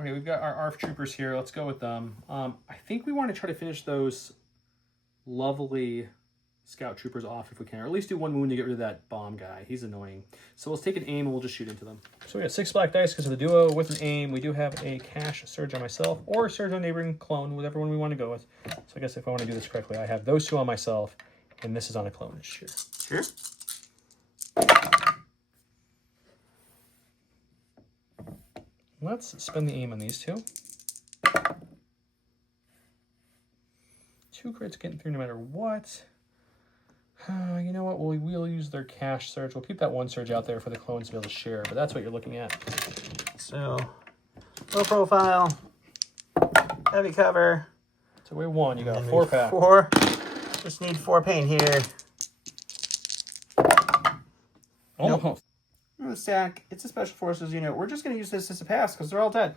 Okay, we've got our ARF troopers here. Let's go with them. I think we want to try to finish those lovely scout troopers off if we can, or at least do 1 wound to get rid of that bomb guy. He's annoying. So let's take an aim and we'll just shoot into them. So we got 6 black dice because of the duo with an aim. We do have a cash surge on myself or surge on neighboring clone, whatever one we want to go with. So I guess if I want to do this correctly, I have those 2 on myself, and this is on a clone. Sure. Sure. Let's spend the aim on these 2. 2 crits getting through no matter what. You know what? We'll use their cash surge. We'll keep that 1 surge out there for the clones to be able to share, but that's what you're looking at. So, low profile, heavy cover. So we won. You got a 4-pack. 4. Just need 4 paint here. Almost. Nope. The stack. It's a special forces unit. We're just going to use this as a pass because they're all dead.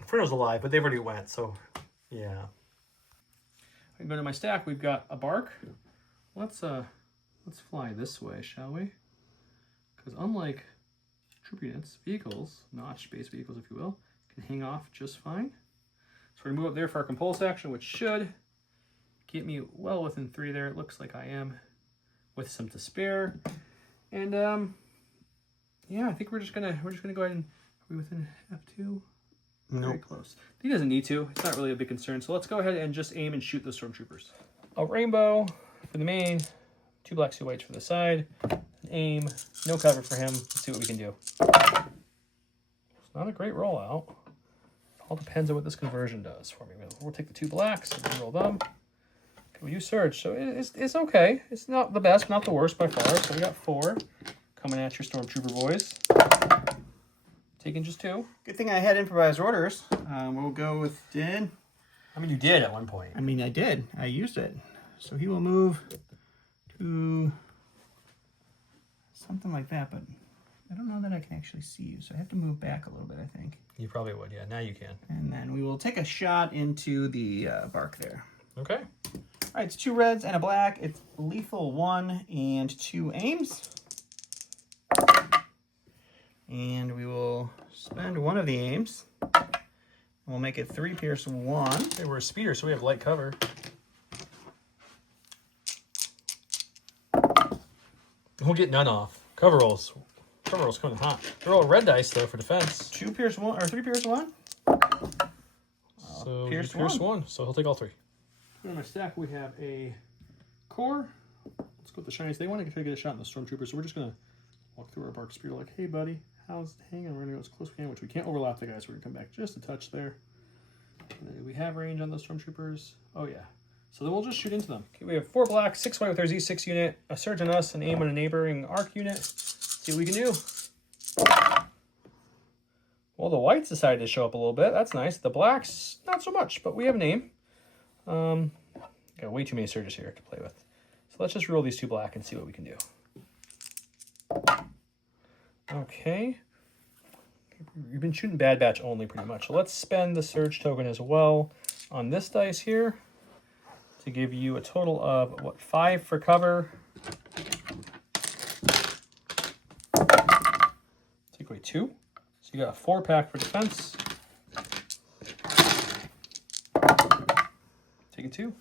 Inferno's alive, but they've already went, so yeah. I can go to my stack. We've got a bark. Let's fly this way, shall we? Because unlike troop units, vehicles, notch base vehicles, if you will, can hang off just fine. So we're gonna move up there for our compulse action, which should get me well within 3 there. It looks like I am, with some to spare. And yeah, I think we're just gonna go ahead and, are we within F2? Nope. Very close. He doesn't need to. It's not really a big concern. So let's go ahead and just aim and shoot the stormtroopers. A rainbow for the main, 2 blacks, 2 whites for the side. Aim, no cover for him. Let's see what we can do. It's not a great rollout. It all depends on what this conversion does for me. We'll take the 2 blacks and roll them. Okay, we use surge, so it's okay. It's not the best, not the worst by far. So we got 4 coming at your stormtrooper boys. Taking just 2. Good thing I had improvised orders. We'll go with Din. I mean, you did at one point. I mean, I did. I used it. So he will move to something like that, but I don't know that I can actually see you. So I have to move back a little bit, I think. You probably would, yeah. Now you can. And then we will take a shot into the bark there. Okay. All right, it's 2 reds and a black. It's lethal 1 and 2 aims. And we will spend 1 of the aims. We'll make it 3 pierce 1. Okay, we're a speeder, so we have light cover. We'll get none off. Cover rolls. Cover rolls coming hot. They're all red dice, though, for defense. 2 pierce 1, or 3 pierce 1? So Pierce Pierce 1. 1, so he'll take all 3. In my stack, we have a core. Let's go with the shinies. They want to try to get a shot in the stormtroopers, so we're just going to walk through our bark speeder like, hey, buddy, how's it hanging? We're going to go as close as we can, which we can't overlap the guys. We're going to come back just a touch there. Do we have range on those stormtroopers? Oh, yeah. So then we'll just shoot into them. Okay, we have 4 black, 6 white with our Z6 unit, a surge on us, and aim on a neighboring arc unit. See what we can do. Well, the whites decided to show up a little bit. That's nice. The blacks, not so much, but we have an aim. Got way too many surges here to play with. So let's just roll these 2 black and see what we can do. Okay. You've been shooting bad batch only pretty much. So let's spend the surge token as well on this dice here to give you a total of, what, 5 for cover. Take away 2. So you got a 4-pack for defense. Taking 2.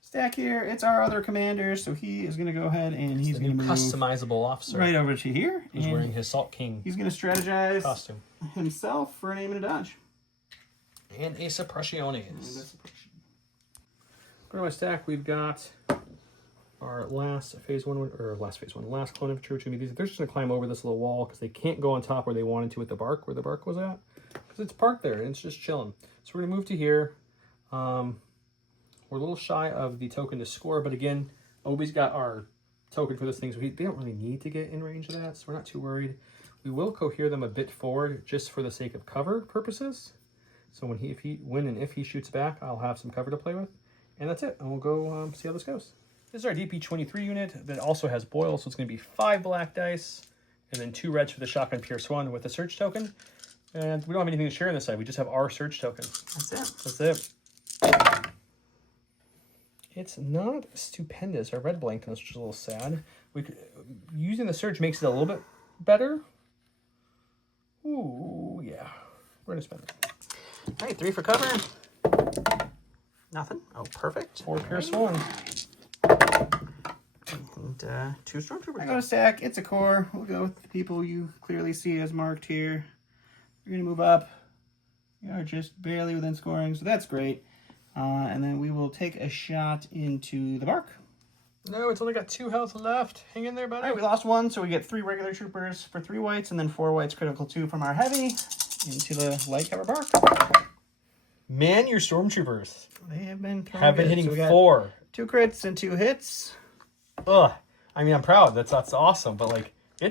Stack here. It's our other commander, so he is going to go ahead and he's going to move Customizable officer. right over to here. He's wearing his Salt King He's going to strategize costume. himself for an aim and a dodge. And a Suppressiones. Go to my stack. We've got our last clone infantry, which they're just going to climb over this little wall because they can't go on top where they wanted to with the bark, where the bark was at, because it's parked there and it's just chilling. So we're going to move to here. We're a little shy of the token to score, but again, Obi's got our token for this thing, so they don't really need to get in range of that, so we're not too worried. We will cohere them a bit forward just for the sake of cover purposes. So when if he shoots back, I'll have some cover to play with. And that's it. And we'll go see how this goes. This is our DP-23 unit that also has boil, so it's going to be 5 black dice, and then 2 reds for the shotgun Pierce 1 with the search token. And we don't have anything to share on this side. We just have our search token. That's it. That's it. It's not stupendous. Our red blanked us, which is a little sad. Using the search makes it a little bit better. Ooh, yeah. We're going to spend it. All right, 3 for cover. Nothing. Oh, perfect. 4 Pierce 1. And 2 stormtroopers. I got a stack. It's a core. We'll go with the people you clearly see as marked here. You're going to move up. You are just barely within scoring, so that's great. And then we will take a shot into the bark. No, it's only got 2 health left. Hang in there, buddy. All right, we lost 1, so we get 3 regular troopers for 3 whites, and then 4 whites critical 2 from our heavy into the light cover bark. Man, your stormtroopers They have been hitting so we got 4. 2 crits and 2 hits. Ugh. I mean, I'm proud. That's awesome. But like, I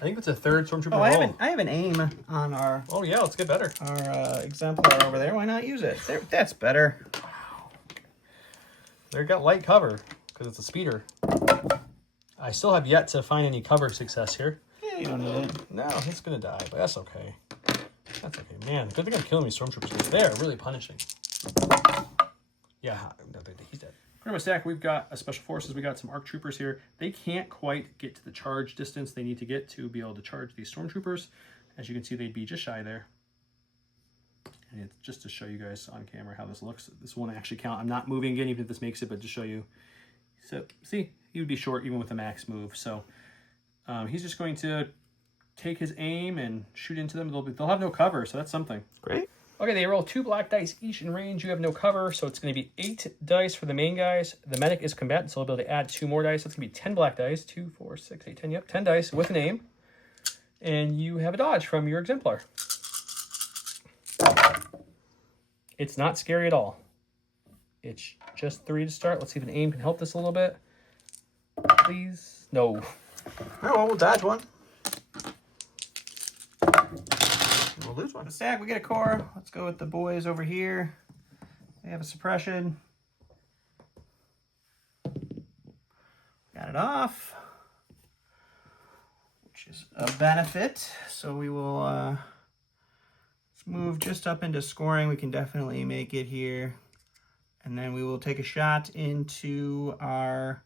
think it's a 3rd stormtrooper roll. I have an aim on our. Oh yeah, let's get better. Our exemplar over there. Why not use it? There, that's better. Wow. They got light cover because it's a speeder. I still have yet to find any cover success here. Yeah, you don't need it. No, it's gonna die, but that's okay. That's okay, man. Good thing I'm killing these stormtroopers because they're really punishing. Yeah, he's dead. For my stack, we've got a special forces. We got some ARC troopers here. They can't quite get to the charge distance they need to get to be able to charge these stormtroopers. As you can see, they'd be just shy there. And it's just to show you guys on camera how this looks. This won't actually count. I'm not moving again, even if this makes it, but to show you. So see, he would be short even with a max move. So he's just going to take his aim and shoot into them. They'll have no cover, so that's something. Great. Okay, they roll 2 black dice each in range. You have no cover, so it's going to be 8 dice for the main guys. The medic is combatant, so he'll be able to add 2 more dice. So it's going to be 10 black dice. 2, 4, 6, 8, 10. Yep, 10 dice with an aim. And you have a dodge from your exemplar. It's not scary at all. It's just 3 to start. Let's see if an aim can help this a little bit. Please. No. All right, well, we'll dodge one. We'll lose one. The stack, we get a core. Let's go with the boys over here. They have a suppression. Got it off, which is a benefit. So we will let's move just up into scoring. We can definitely make it here. And then we will take a shot into our...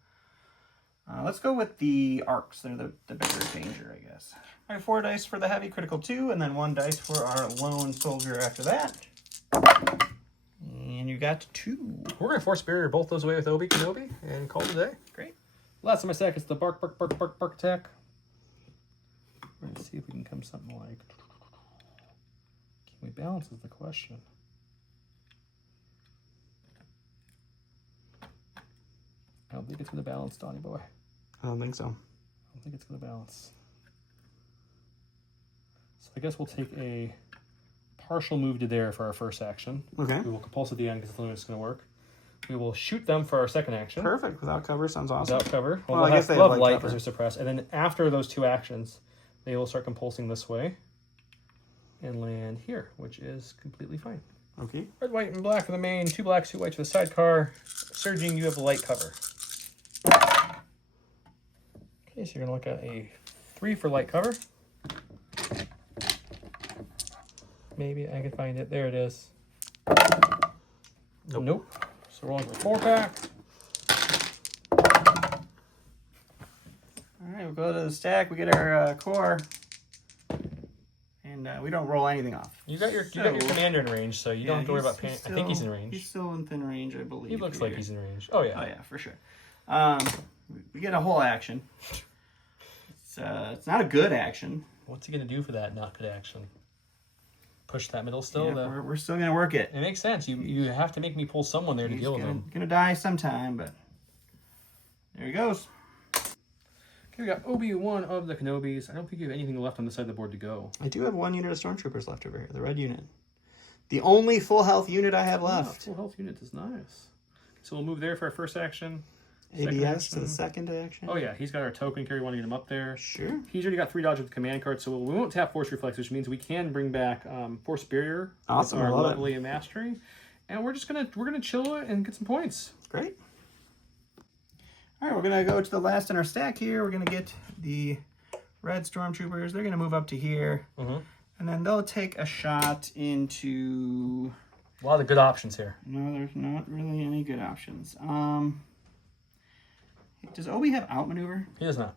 let's go with the arcs. They're the bigger danger, I guess. All right, 4 dice for the heavy, critical 2, and then 1 dice for our lone soldier after that. And you got 2. We're going to force barrier both those away with Obi Kenobi and call it a day. Great. Last of my stack is the bark attack. We're going to see if we can come something like... Can we balance is the question. I don't think it's going to balance, Donnie boy. I don't think so. I don't think it's going to balance. So I guess we'll take a partial move to there for our first action. Okay. We will compulse at the end because it's the only way it's going to work. We will shoot them for our second action. Perfect. Without cover sounds awesome. Without cover. Well, I guess they have light cover. because they're suppressed. And then after those 2 actions, they will start compulsing this way and land here, which is completely fine. Okay. Red, white, and black for the main. 2 blacks, 2 whites for the sidecar. Surging, you have light cover. Okay, so you're going to look at a 3 for light cover. Maybe I can find it. There it is. Nope. So rolling for 4-pack. All right, we'll go to the stack. We get our core, and we don't roll anything off. You got your commander in range, so you don't have to worry about I think he's in range. He's still within range, I believe. He looks like he's in range. Oh yeah. Oh yeah, for sure. We get a whole action. It's not a good action. What's he gonna do for that not good action? Push that middle still? Yeah, we're still gonna work it. It makes sense. You have to make me pull someone there to deal with him. Gonna die sometime, but there he goes. Okay, we got Obi-Wan of the Kenobis. I don't think you have anything left on the side of the board to go. I do have 1 unit of stormtroopers left over here, the red unit. The only full health unit I have left. Full health unit is nice. So we'll move there for our first action. ABS to the second action. Oh yeah, he's got our token carry. Want to get him up there? Sure. He's already got 3 dodge with the command card, so we won't tap Force Reflex, which means we can bring back Force Barrier. Awesome, with our I love lovely mastery, and we're gonna chill it and get some points. Great. All right, we're gonna go to the last in our stack here. We're gonna get the red stormtroopers. They're gonna move up to here, and then they'll take a shot into. A lot of good options here. No, there's not really any good options. Does Obi have outmaneuver? He does not.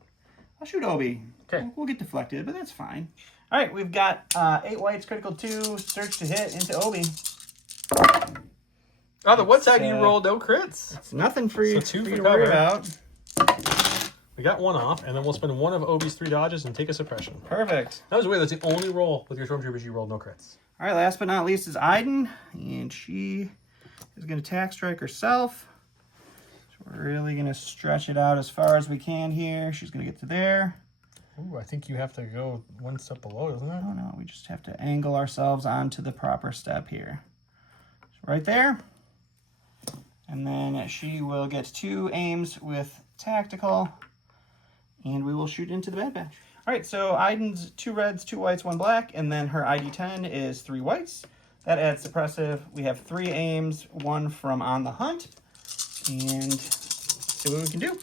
I'll shoot Obi. Okay. We'll get deflected, but that's fine. All right, we've got 8 whites, critical 2, search to hit into Obi. Oh, the one side you rolled no crits. It's nothing for you, so 2 for for you to cover. worry about. We got 1 off, and then we'll spend 1 of Obi's 3 dodges and take a suppression. Perfect. That was weird. That's the only roll with your stormtroopers you rolled no crits. All right, last but not least is Iden, and she is going to attack strike herself. So we're really going to stretch it out as far as we can here. She's going to get to there. Ooh, I think you have to go 1 step below, doesn't it? Oh, no, we just have to angle ourselves onto the proper step here. So right there. And then she will get 2 aims with tactical, and we will shoot into the Bad Batch. All right, so Iden's 2 reds, 2 whites, 1 black, and then her ID 10 is 3 whites. That adds suppressive. We have 3 aims, 1 from On the Hunt, and see what we can do.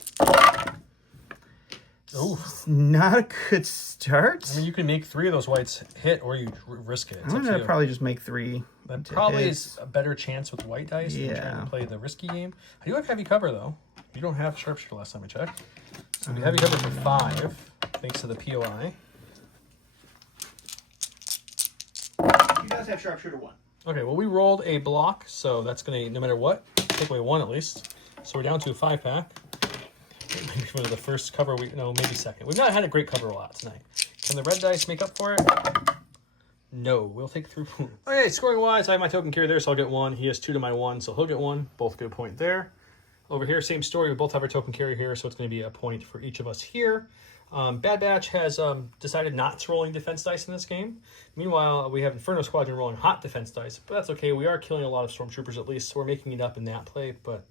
Ooh. Not a good start. I mean, you can make 3 of those whites hit, or you risk it. I'm going to probably just make 3. That probably is a better chance with white dice than trying to play the risky game. I do have heavy cover, though. You don't have sharpshooter last time I checked. So we have heavy cover for 5, thanks to the POI. He does have sharpshooter 1. Okay, well, we rolled a block, so that's going to, no matter what, take away 1 at least. So we're down to a 5-pack. Maybe for the first cover, maybe second. We've not had a great cover a lot tonight. Can the red dice make up for it? No, we'll take 3 points. Okay, scoring-wise, I have my token carrier there, so I'll get 1. He has 2 to my 1, so he'll get 1. Both get a point there. Over here, same story. We both have our token carrier here, so it's going to be a point for each of us here. Bad Batch has decided not to roll any defense dice in this game. Meanwhile, we have Inferno Squadron rolling hot defense dice, but that's okay. We are killing a lot of Stormtroopers at least, so we're making it up in that play. But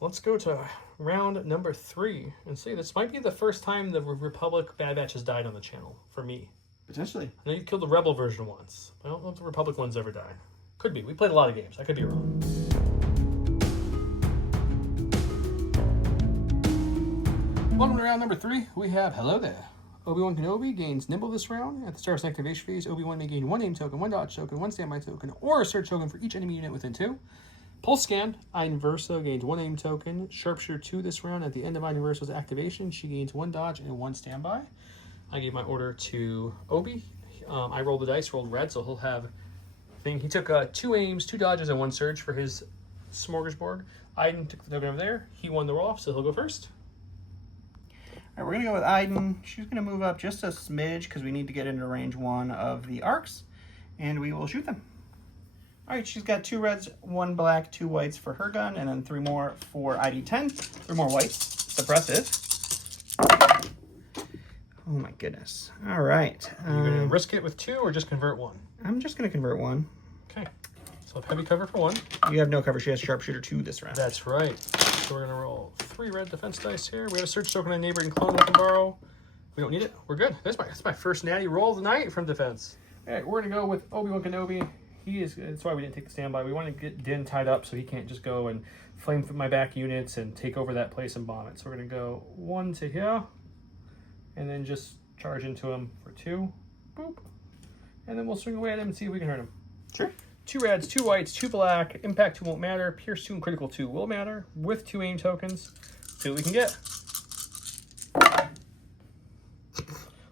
let's go to round number 3 and see. This might be the first time the Republic Bad Batch has died on the channel, for me. Potentially. I know you killed the Rebel version once. I don't know if the Republic ones ever died. Could be. We played a lot of games. I could be wrong. Welcome to round number 3. We have Hello There. Obi-Wan Kenobi gains Nimble this round. At the start of his activation phase, Obi-Wan may gain 1 aim token, 1 dodge token, 1 standby token, or a search token for each enemy unit within 2. Pulse Scan, Iden Versa gains 1 aim token. Sharpshooter 2 this round. At the end of Iden Versa's activation, she gains 1 dodge and 1 standby. I gave my order to Obi. I rolled the dice, rolled red, so he'll have thing. He took 2 aims, 2 dodges, and 1 surge for his smorgasbord. Iden took the token over there. He won the roll-off, so he'll go first. All right, we're going to go with Iden. She's going to move up just a smidge because we need to get into range 1 of the arcs, and we will shoot them. All right, she's got 2 reds, 1 black, 2 whites for her gun, and then 3 more for ID10. 3 more whites. Suppressive. Oh my goodness. All right. Are you going to risk it with 2 or just convert 1? I'm just going to convert 1. Okay. So heavy cover for 1. You have no cover. She has Sharpshooter 2 this round. That's right. So we're going to roll 3 red defense dice here. We have a search token on neighboring clone we can borrow. We don't need it. We're good. That's my first natty roll of the night from defense. All right, we're going to go with Obi-Wan Kenobi. That's why we didn't take the standby. We want to get Din tied up so he can't just go and flame through my back units and take over that place and bomb it. So we're going to go 1 to here, and then just charge into him for 2. Boop. And then we'll swing away at him and see if we can hurt him. Sure. 2 reds, 2 whites, 2 black. Impact 2 won't matter. Pierce 2 and critical 2 will matter. With 2 aim tokens. See what we can get.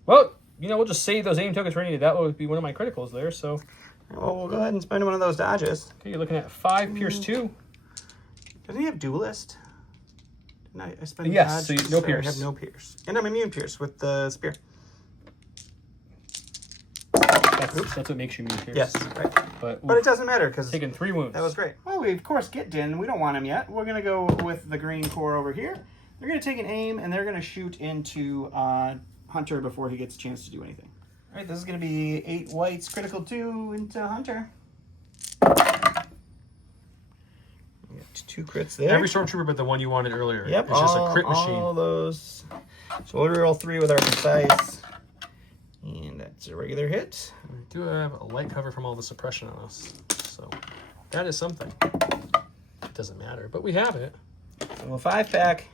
Well, we'll just save those aim tokens for any. That would be one of my criticals there, so. Well, we'll go ahead and spend one of those dodges. Okay, you're looking at 5 Pierce 2. Doesn't he have Duelist? Didn't I spend yes, dodge? so no Pierce. I have no Pierce. And I'm immune Pierce with the spear. That's what makes you immune Pierce. Yes, right. But it doesn't matter because taking 3 wounds. That was great. Well, we of course get Din. We don't want him yet. We're gonna go with the green core over here. They're gonna take an aim and they're gonna shoot into Hunter before he gets a chance to do anything. All right, this is gonna be 8 whites, critical 2 into Hunter. We got 2 crits there. Every Stormtrooper but the one you wanted earlier. Yep, it's just a crit machine. All those. So we'll roll 3 with our precise. And that's a regular hit. We do have a light cover from all the suppression on us. So that is something. It doesn't matter, but we have it. So a 5-pack.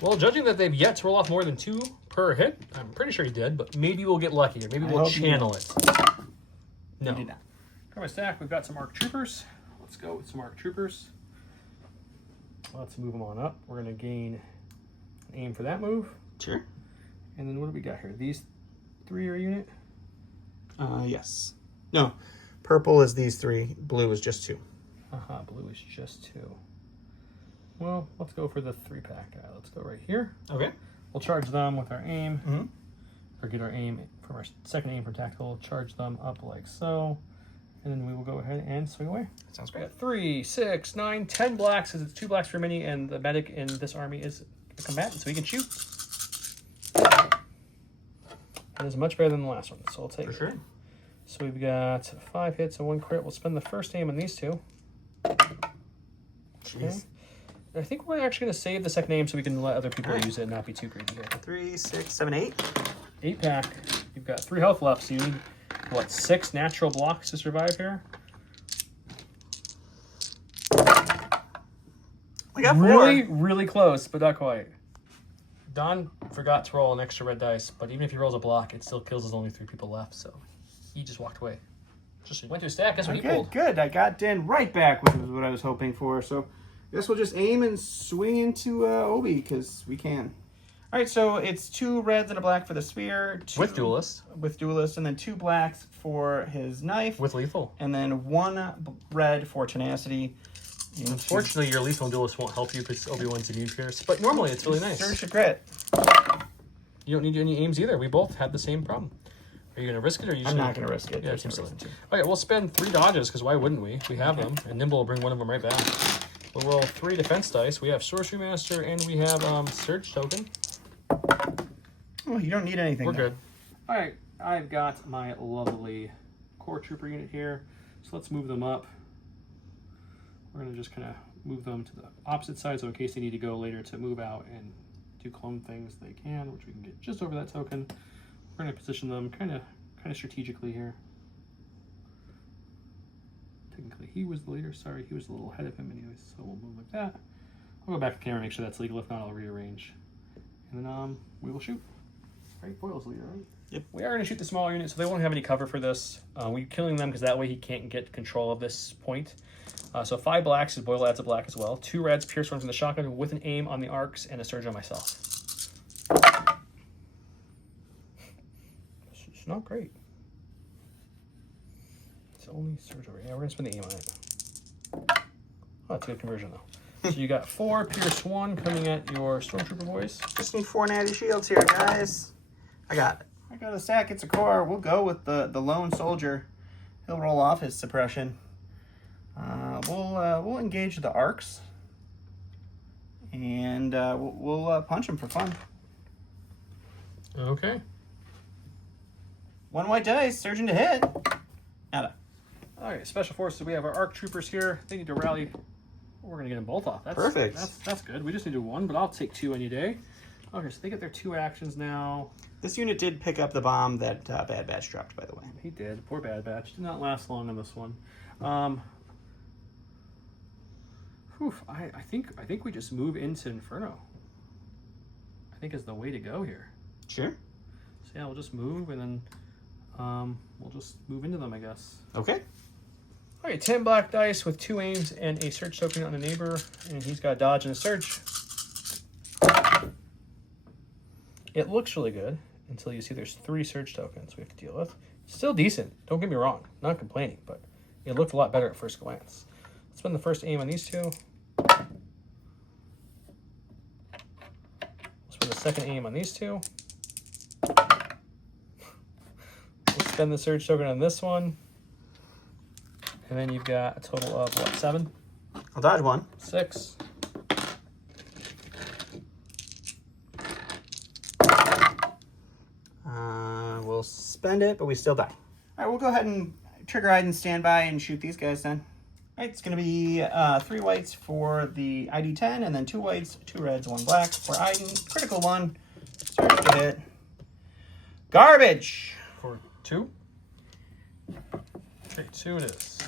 Well, judging that they've yet to roll off more than 2 per hit, I'm pretty sure he did, but maybe we'll get lucky, or maybe we'll channel it. No. We did not. For my stack, we've got some ARC Troopers. Let's go with some ARC Troopers. Let's move them on up. We're going to gain an aim for that move. Sure. And then what do we got here? These 3 are a unit? Yes. No. Purple is these 3. Blue is just 2. Blue is just 2. Well, let's go for the 3-pack. Let's go right here. Okay. We'll charge them with our aim. Mm-hmm. Or get our aim from our second aim from tactical. Charge them up like so. And then we will go ahead and swing away. That sounds We great. got 3, 6, 9, 10 blacks. Because it's 2 blacks for mini, and the medic in this army is a combatant, so he can shoot. That is much better than the last one, so I'll take it. For sure. So we've got 5 hits and 1 crit. We'll spend the first aim on these 2. Okay. I think we're actually going to save the second aim so we can let other people use it and not be too greedy here. 3, 6, 7, 8. 8-pack. You've got 3 health left, so you need, 6 natural blocks to survive here? We got 4. Really, really close, but not quite. Don forgot to roll an extra red dice, but even if he rolls a block, it still kills. There's only 3 people left, so he just walked away. Just went to a stack. That's what he pulled. Good. I got Din right back, which was what I was hoping for. So I guess we'll just aim and swing into Obi because we can. All right, so it's 2 reds and a black for the spear. With duelist. With duelist, and then 2 blacks for his knife. With lethal. And then 1 red for tenacity. Unfortunately, your lethal duelist won't help you because Obi-Wan's immune pierce. But normally it's really nice. Surge to crit. You don't need any aims either. We both had the same problem. Are you going to risk it or are you just I'm not going to risk it. Yeah, There's no seems reason to. Okay, we'll spend 3 dodges because why wouldn't we? We have them. And Nimble will bring one of them right back. We'll roll 3 defense dice. We have Sorcery Master and we have Surge Token. Oh, you don't need anything. We're good. All right, I've got my lovely Core Trooper unit here. So let's move them up. We're going to just kind of move them to the opposite side so in case they need to go later to move out and do clone things, they can, which we can get just over that token. We're going to position them kind of strategically here. Technically, he was the leader. Sorry, he was a little ahead of him anyways, so we'll move like that. I'll go back to the camera and make sure that's legal. If not, I'll rearrange. And then we will shoot. Right, Boyle's leader, right? Yep. We are going to shoot the smaller unit, so they won't have any cover for this. We're killing them because that way he can't get control of this point. So 5 blacks, as Boyle adds a black as well. 2 reds, pierce one from the shotgun with an aim on the arcs and a surge on myself. It's not great. It's only surge over. Yeah, we're going to spend the aim on it. Oh, that's a good conversion though. So you got 4 pierce 1 coming at your Stormtrooper boys. Just need 4 natty shields here, guys. I got it. I got a sack. It's a core. We'll go with the lone soldier. He'll roll off his suppression. We'll engage the arcs, and we'll punch him for fun. Okay. 1 white dice, surging to hit. Nada. All right, special forces. We have our ARC troopers here. They need to rally. We're gonna get them both off. That's perfect. That's good. We just need to do 1, but I'll take 2 any day. Okay, so they get their 2 actions now. This unit did pick up the bomb that Bad Batch dropped, by the way. He did. Poor Bad Batch. Did not last long on this one. I think we just move into Inferno. I think is the way to go here. Sure. So yeah, we'll just move and then we'll just move into them, I guess. Okay. All right, 10 black dice with 2 aims and a search token on the neighbor, and he's got a dodge and a search. It looks really good until you see there's 3 search tokens we have to deal with. Still decent, don't get me wrong, not complaining, but it looked a lot better at first glance. Let's spend the first aim on these 2. Let's spend the second aim on these 2. Let's spend the search token on this one. And then you've got a total of, what, 7? I'll dodge 1. 6. We'll spend it, but we still die. All right, we'll go ahead and trigger Iden standby and shoot these guys then. All right, it's going to be 3 whites for the ID 10, and then 2 whites, 2 reds, 1 black for Iden. Critical 1. Surge to hit. Garbage! For 2? Okay, 2 it is.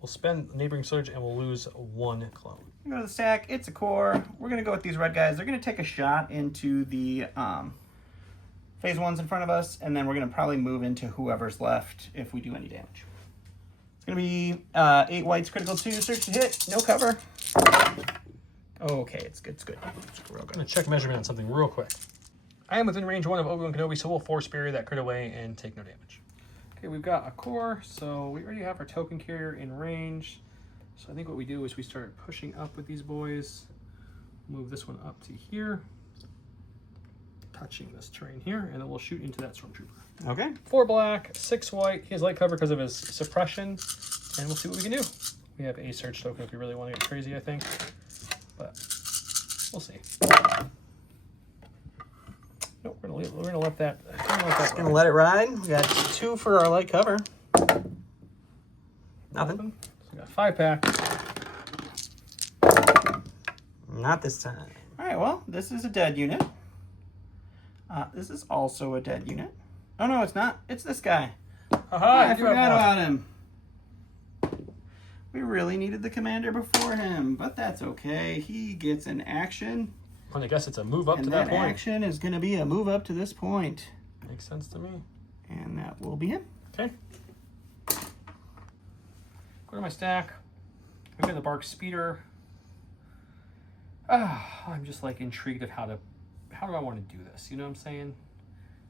We'll spend neighboring surge and we'll lose 1 clone. Go to the stack. It's a core. We're going to go with these red guys. They're going to take a shot into the phase 1s in front of us, and then we're going to probably move into whoever's left if we do any damage. It's going to be 8 whites, critical 2, search to hit, no cover. Okay, it's good. It's real good. I'm going to check measurement on something real quick. I am within range 1 of Obi-Wan Kenobi, so we'll force barrier that crit away and take no damage. Okay, we've got a core, so we already have our token carrier in range. So I think what we do is we start pushing up with these boys. Move this one up to here. Touching this terrain here, and then we'll shoot into that Stormtrooper. Okay. 4 black, 6 white. He has light cover because of his suppression, and we'll see what we can do. We have a search token if we really want to get crazy, I think, but we'll see. Nope, we're gonna let that. Just gonna let it ride. We got 2 for our light cover. Nothing. So we got 5 packs. Not this time. All right. Well, this is a dead unit. This is also a dead unit. Oh no, it's not. It's this guy. I forgot about him. We really needed the commander before him, but that's okay. He gets an action. Well, I guess it's a move up and to that point. Action is going to be a move up to this point. Makes sense to me. And that will be him. Okay. Go to my stack. I've got the Bark Speeder. I'm just like intrigued of how do I want to do this? You know what I'm saying?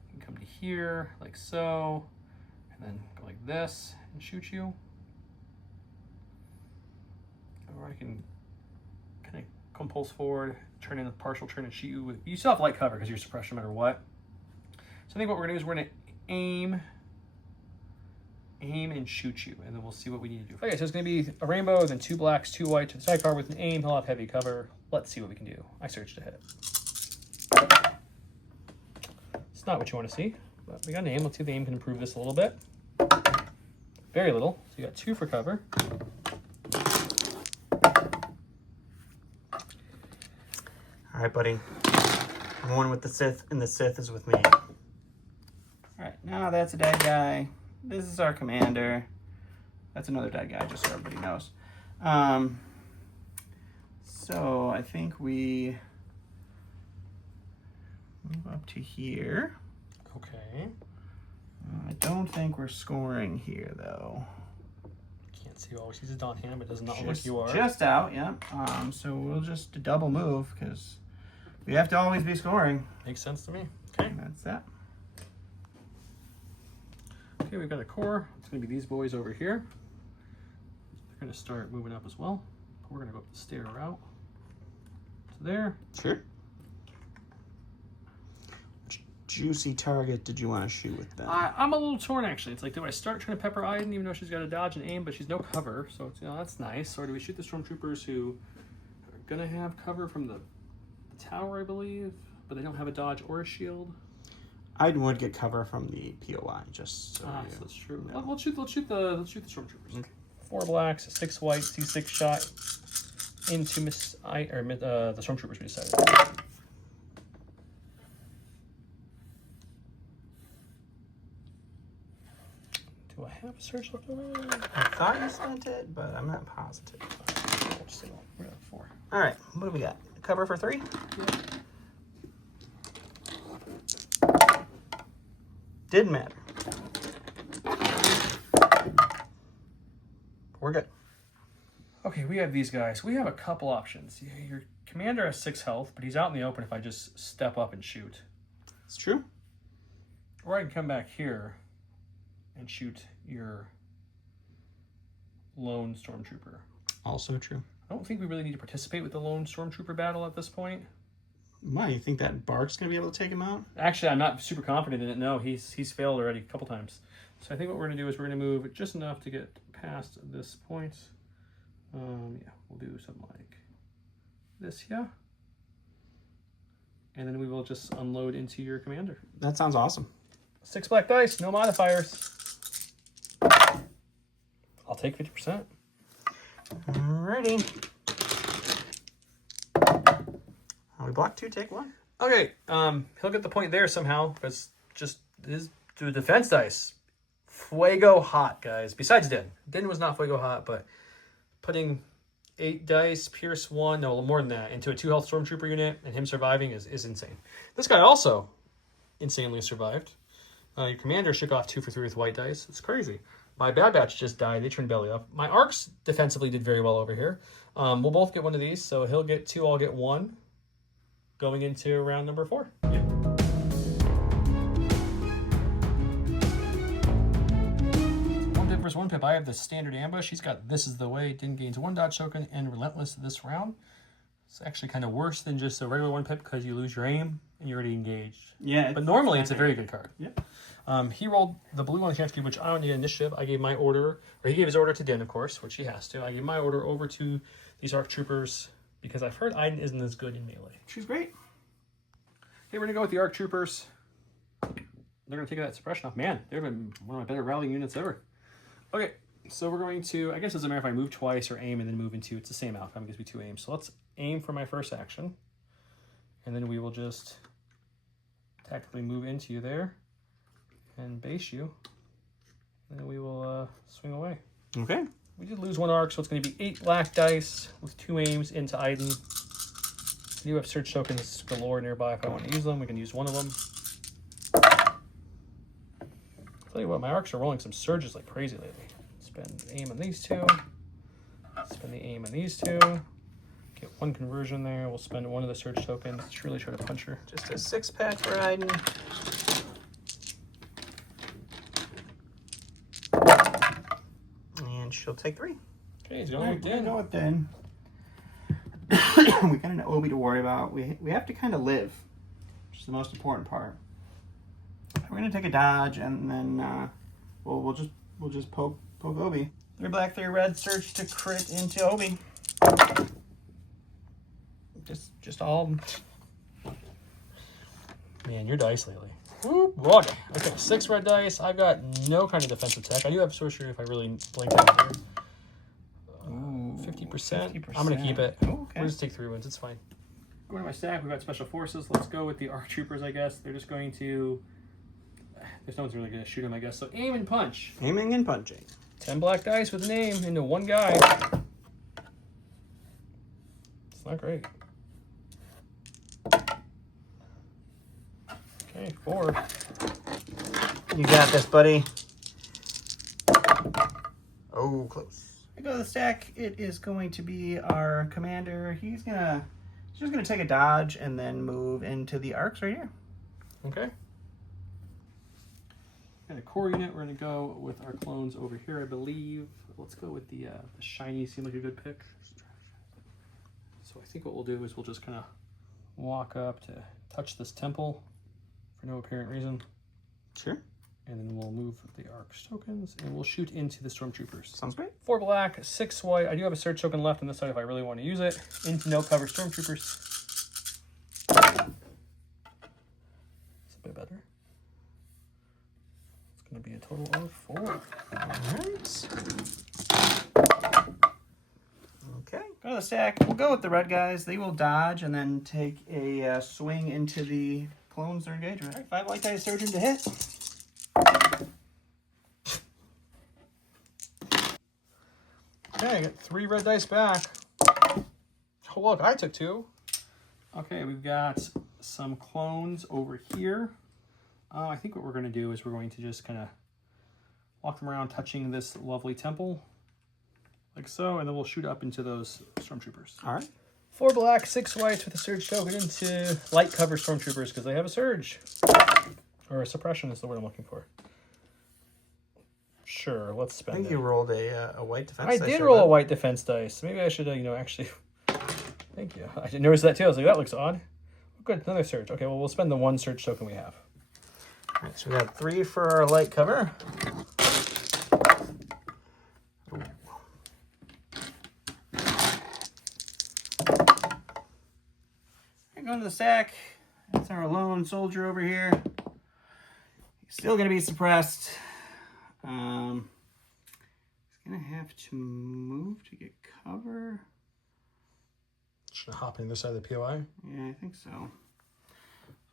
I can come to here like so, and then go like this and shoot you. Or I can kind of come pulse forward, turn in a partial turn and shoot you with, you still have light cover because you're suppressed no matter what. So I think what we're gonna do is we're gonna aim and shoot you, and then we'll see what we need to do. Okay, so it's gonna be a rainbow, then 2 blacks, 2 white to the sidecar with an aim. He'll have heavy cover. Let's see what we can do. I searched ahead. It's not what you want to see, but we got an aim. Let's see if the aim can improve this a little bit. Very little. So you got 2 for cover. All right, buddy. I'm one with the Sith, and the Sith is with me. All right, now that's a dead guy. This is our commander. That's another dead guy, just so everybody knows. So I think we move up to here. Okay. I don't think we're scoring here, though. Can't see who always sees a Dawn hand, but does not look like you are. Just out, yeah. So we'll just double move, because we have to always be scoring. Makes sense to me. Okay. And that's that. Okay, we've got a core. It's going to be these boys over here. They're going to start moving up as well. We're going to go up the stair route to there. Sure. Which juicy target did you want to shoot with them? I'm a little torn, actually. It's like, do I start trying to pepper Iden, even though she's got a dodge and aim, but she's no cover, so it's, you know, that's nice. Or do we shoot the stormtroopers who are going to have cover from the tower, I believe, but they don't have a dodge or a shield? I would get cover from the POI, just so. So that's true. No. Let's shoot the stormtroopers. Okay. 4 blacks, 6 whites, C6 shot into the stormtroopers we decided. Do I have a search left over? I thought you sent it, but I'm not positive. We're at 4. All right, what do we got? Cover for 3? Yeah. Didn't matter. We're good. Okay, we have these guys. We have a couple options. Your commander has 6 health, but he's out in the open if I just step up and shoot. It's true. Or I can come back here and shoot your lone stormtrooper. Also true. I don't think we really need to participate with the lone stormtrooper battle at this point. Why, you think that Bark's gonna be able to take him out? Actually, I'm not super confident in it. No, he's failed already a couple times. So I think what we're gonna do is we're gonna move just enough to get past this point. Yeah, we'll do something like this here. And then we will just unload into your commander. That sounds awesome. 6 black dice, no modifiers. I'll take 50%. Alrighty. We block 2, take 1. Okay, he'll get the point there somehow, because just his defense dice. Fuego hot, guys. Besides Din. Din was not Fuego hot, but putting 8 dice, Pierce 1, no, more than that, into a 2 health stormtrooper unit and him surviving is insane. This guy also insanely survived. Your commander shook off 2 for 3 with white dice. It's crazy. My Bad Batch just died. They turned belly up. My Arcs defensively did very well over here. We'll both get one of these, so he'll get 2, I'll get 1. Going into round number 4. Yep. One pip versus 1 pip. I have the standard ambush. He's got This Is the Way. Din gains 1 dodge token and relentless this round. It's actually kind of worse than just a regular 1 pip because you lose your aim and you're already engaged. Yeah. But normally it's a very good card. Yep. He rolled the blue on the chance cube, which I don't need initiative. I gave my order, or he gave his order to Din, of course, which he has to. I gave my order over to these ARC troopers because I've heard Iden isn't as good in melee. She's great. Okay, we're going to go with the ARC troopers. They're going to take that suppression off. Man, they've been one of my better rallying units ever. Okay, so we're going to, I guess it doesn't matter if I move twice or aim and then move into, it's the same outcome. It gives me 2 aims. So let's aim for my first action. And then we will just tactically move into you there and base you. And then we will swing away. Okay. We did lose 1 arc, so it's going to be 8 black dice with 2 aims into Iden. I do have search tokens galore nearby if I want to use them. We can use one of them. I'll tell you what, my arcs are rolling some surges like crazy lately. Spend aim on these 2. Spend the aim on these 2. Get 1 conversion there. We'll spend 1 of the surge tokens to really try to punch her. Just a 6-pack for Iden. And she'll take 3. Okay, he's going with Din. Go with Din. We got an Obi to worry about. We have to kind of live, which is the most important part. We're gonna take a dodge, and then we'll just poke Obi. 3 black, 3 red. Search to crit into Obi. Just all. Man, your dice lately. Woo, boy. Okay, 6 red dice. I've got no kind of defensive tech. I do have sorcery if I really blink out here. 50%. I'm going to keep it. Oh, okay. We'll just take 3 wins. It's fine. Going to my stack, we've got special forces. Let's go with the ARC troopers, I guess. They're just going to... There's no one's really going to shoot them, I guess. So aim and punch. Aiming and punching. 10 black dice with an aim into 1 guy. It's not great. Okay, 4. You got this, buddy. Oh, close. I go to the stack. It is going to be our commander. He's just gonna take a dodge and then move into the arcs right here. Okay. Got a core unit. We're gonna go with our clones over here, I believe. Let's go with the shiny. Seemed like a good pick. So I think what we'll do is we'll just kind of walk up to touch this temple for no apparent reason. Sure. And then we'll move the arcs tokens and we'll shoot into the stormtroopers. Sounds great. 4 black, 6 white. I do have a search token left on this side if I really want to use it. Into no cover stormtroopers. It's a bit better. It's going to be a total of 4. All right. Okay. Go to the stack. We'll go with the red guys. They will dodge and then take a swing into the clones they're engaged with. All right, 5 white dice surgeon to hit. Okay, I got 3 red dice back. Oh, look, I took 2. Okay, we've got some clones over here. I think what we're going to do is we're going to just kind of walk them around touching this lovely temple. Like so, and then we'll shoot up into those stormtroopers. All right. 4 black, 6 whites with a surge token into light cover stormtroopers because they have a surge. Or a suppression is the word I'm looking for. Sure, let's spend I think it. you rolled a white defense I dice. did roll a white defense dice. Maybe I should, actually... Thank you. I didn't notice that too. I was like, that looks odd. Oh, good, another surge. Okay, well, we'll spend the 1 surge token we have. All right, so we got 3 for our light cover. Go to the stack. That's our lone soldier over here. He's still going to be suppressed. He's going to have to move to get cover. Should I hop in this side of the POI? Yeah, I think so.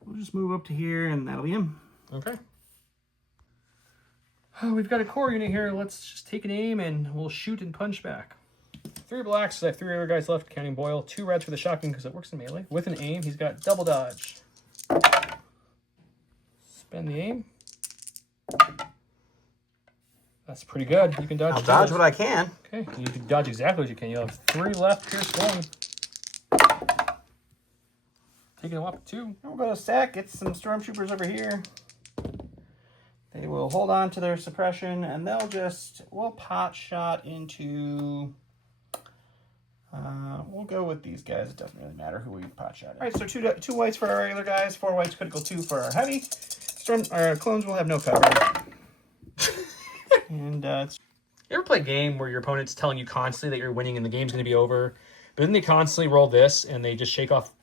We'll just move up to here, and that'll be him. Okay. Oh, we've got a core unit here. Let's just take an aim, and we'll shoot and punch back. 3 blacks, I have 3 other guys left, counting Boyle. 2 reds for the shotgun because it works in melee. With an aim, he's got double dodge. Spend the aim. That's pretty good. You can dodge. I'll dodge what I can. Okay, you can dodge exactly what you can. You have 3 left, pierce 1. Taking them up 2. We'll go to stack, get some stormtroopers over here. They will hold on to their suppression, and we'll pot shot into... we'll go with these guys. It doesn't really matter who we pot shot at. All right, so 2 whites for our regular guys, 4 whites, critical 2 for our heavy. Our clones will have no cover. And it's... You ever play a game where your opponent's telling you constantly that you're winning and the game's going to be over, but then they constantly roll this and they just shake off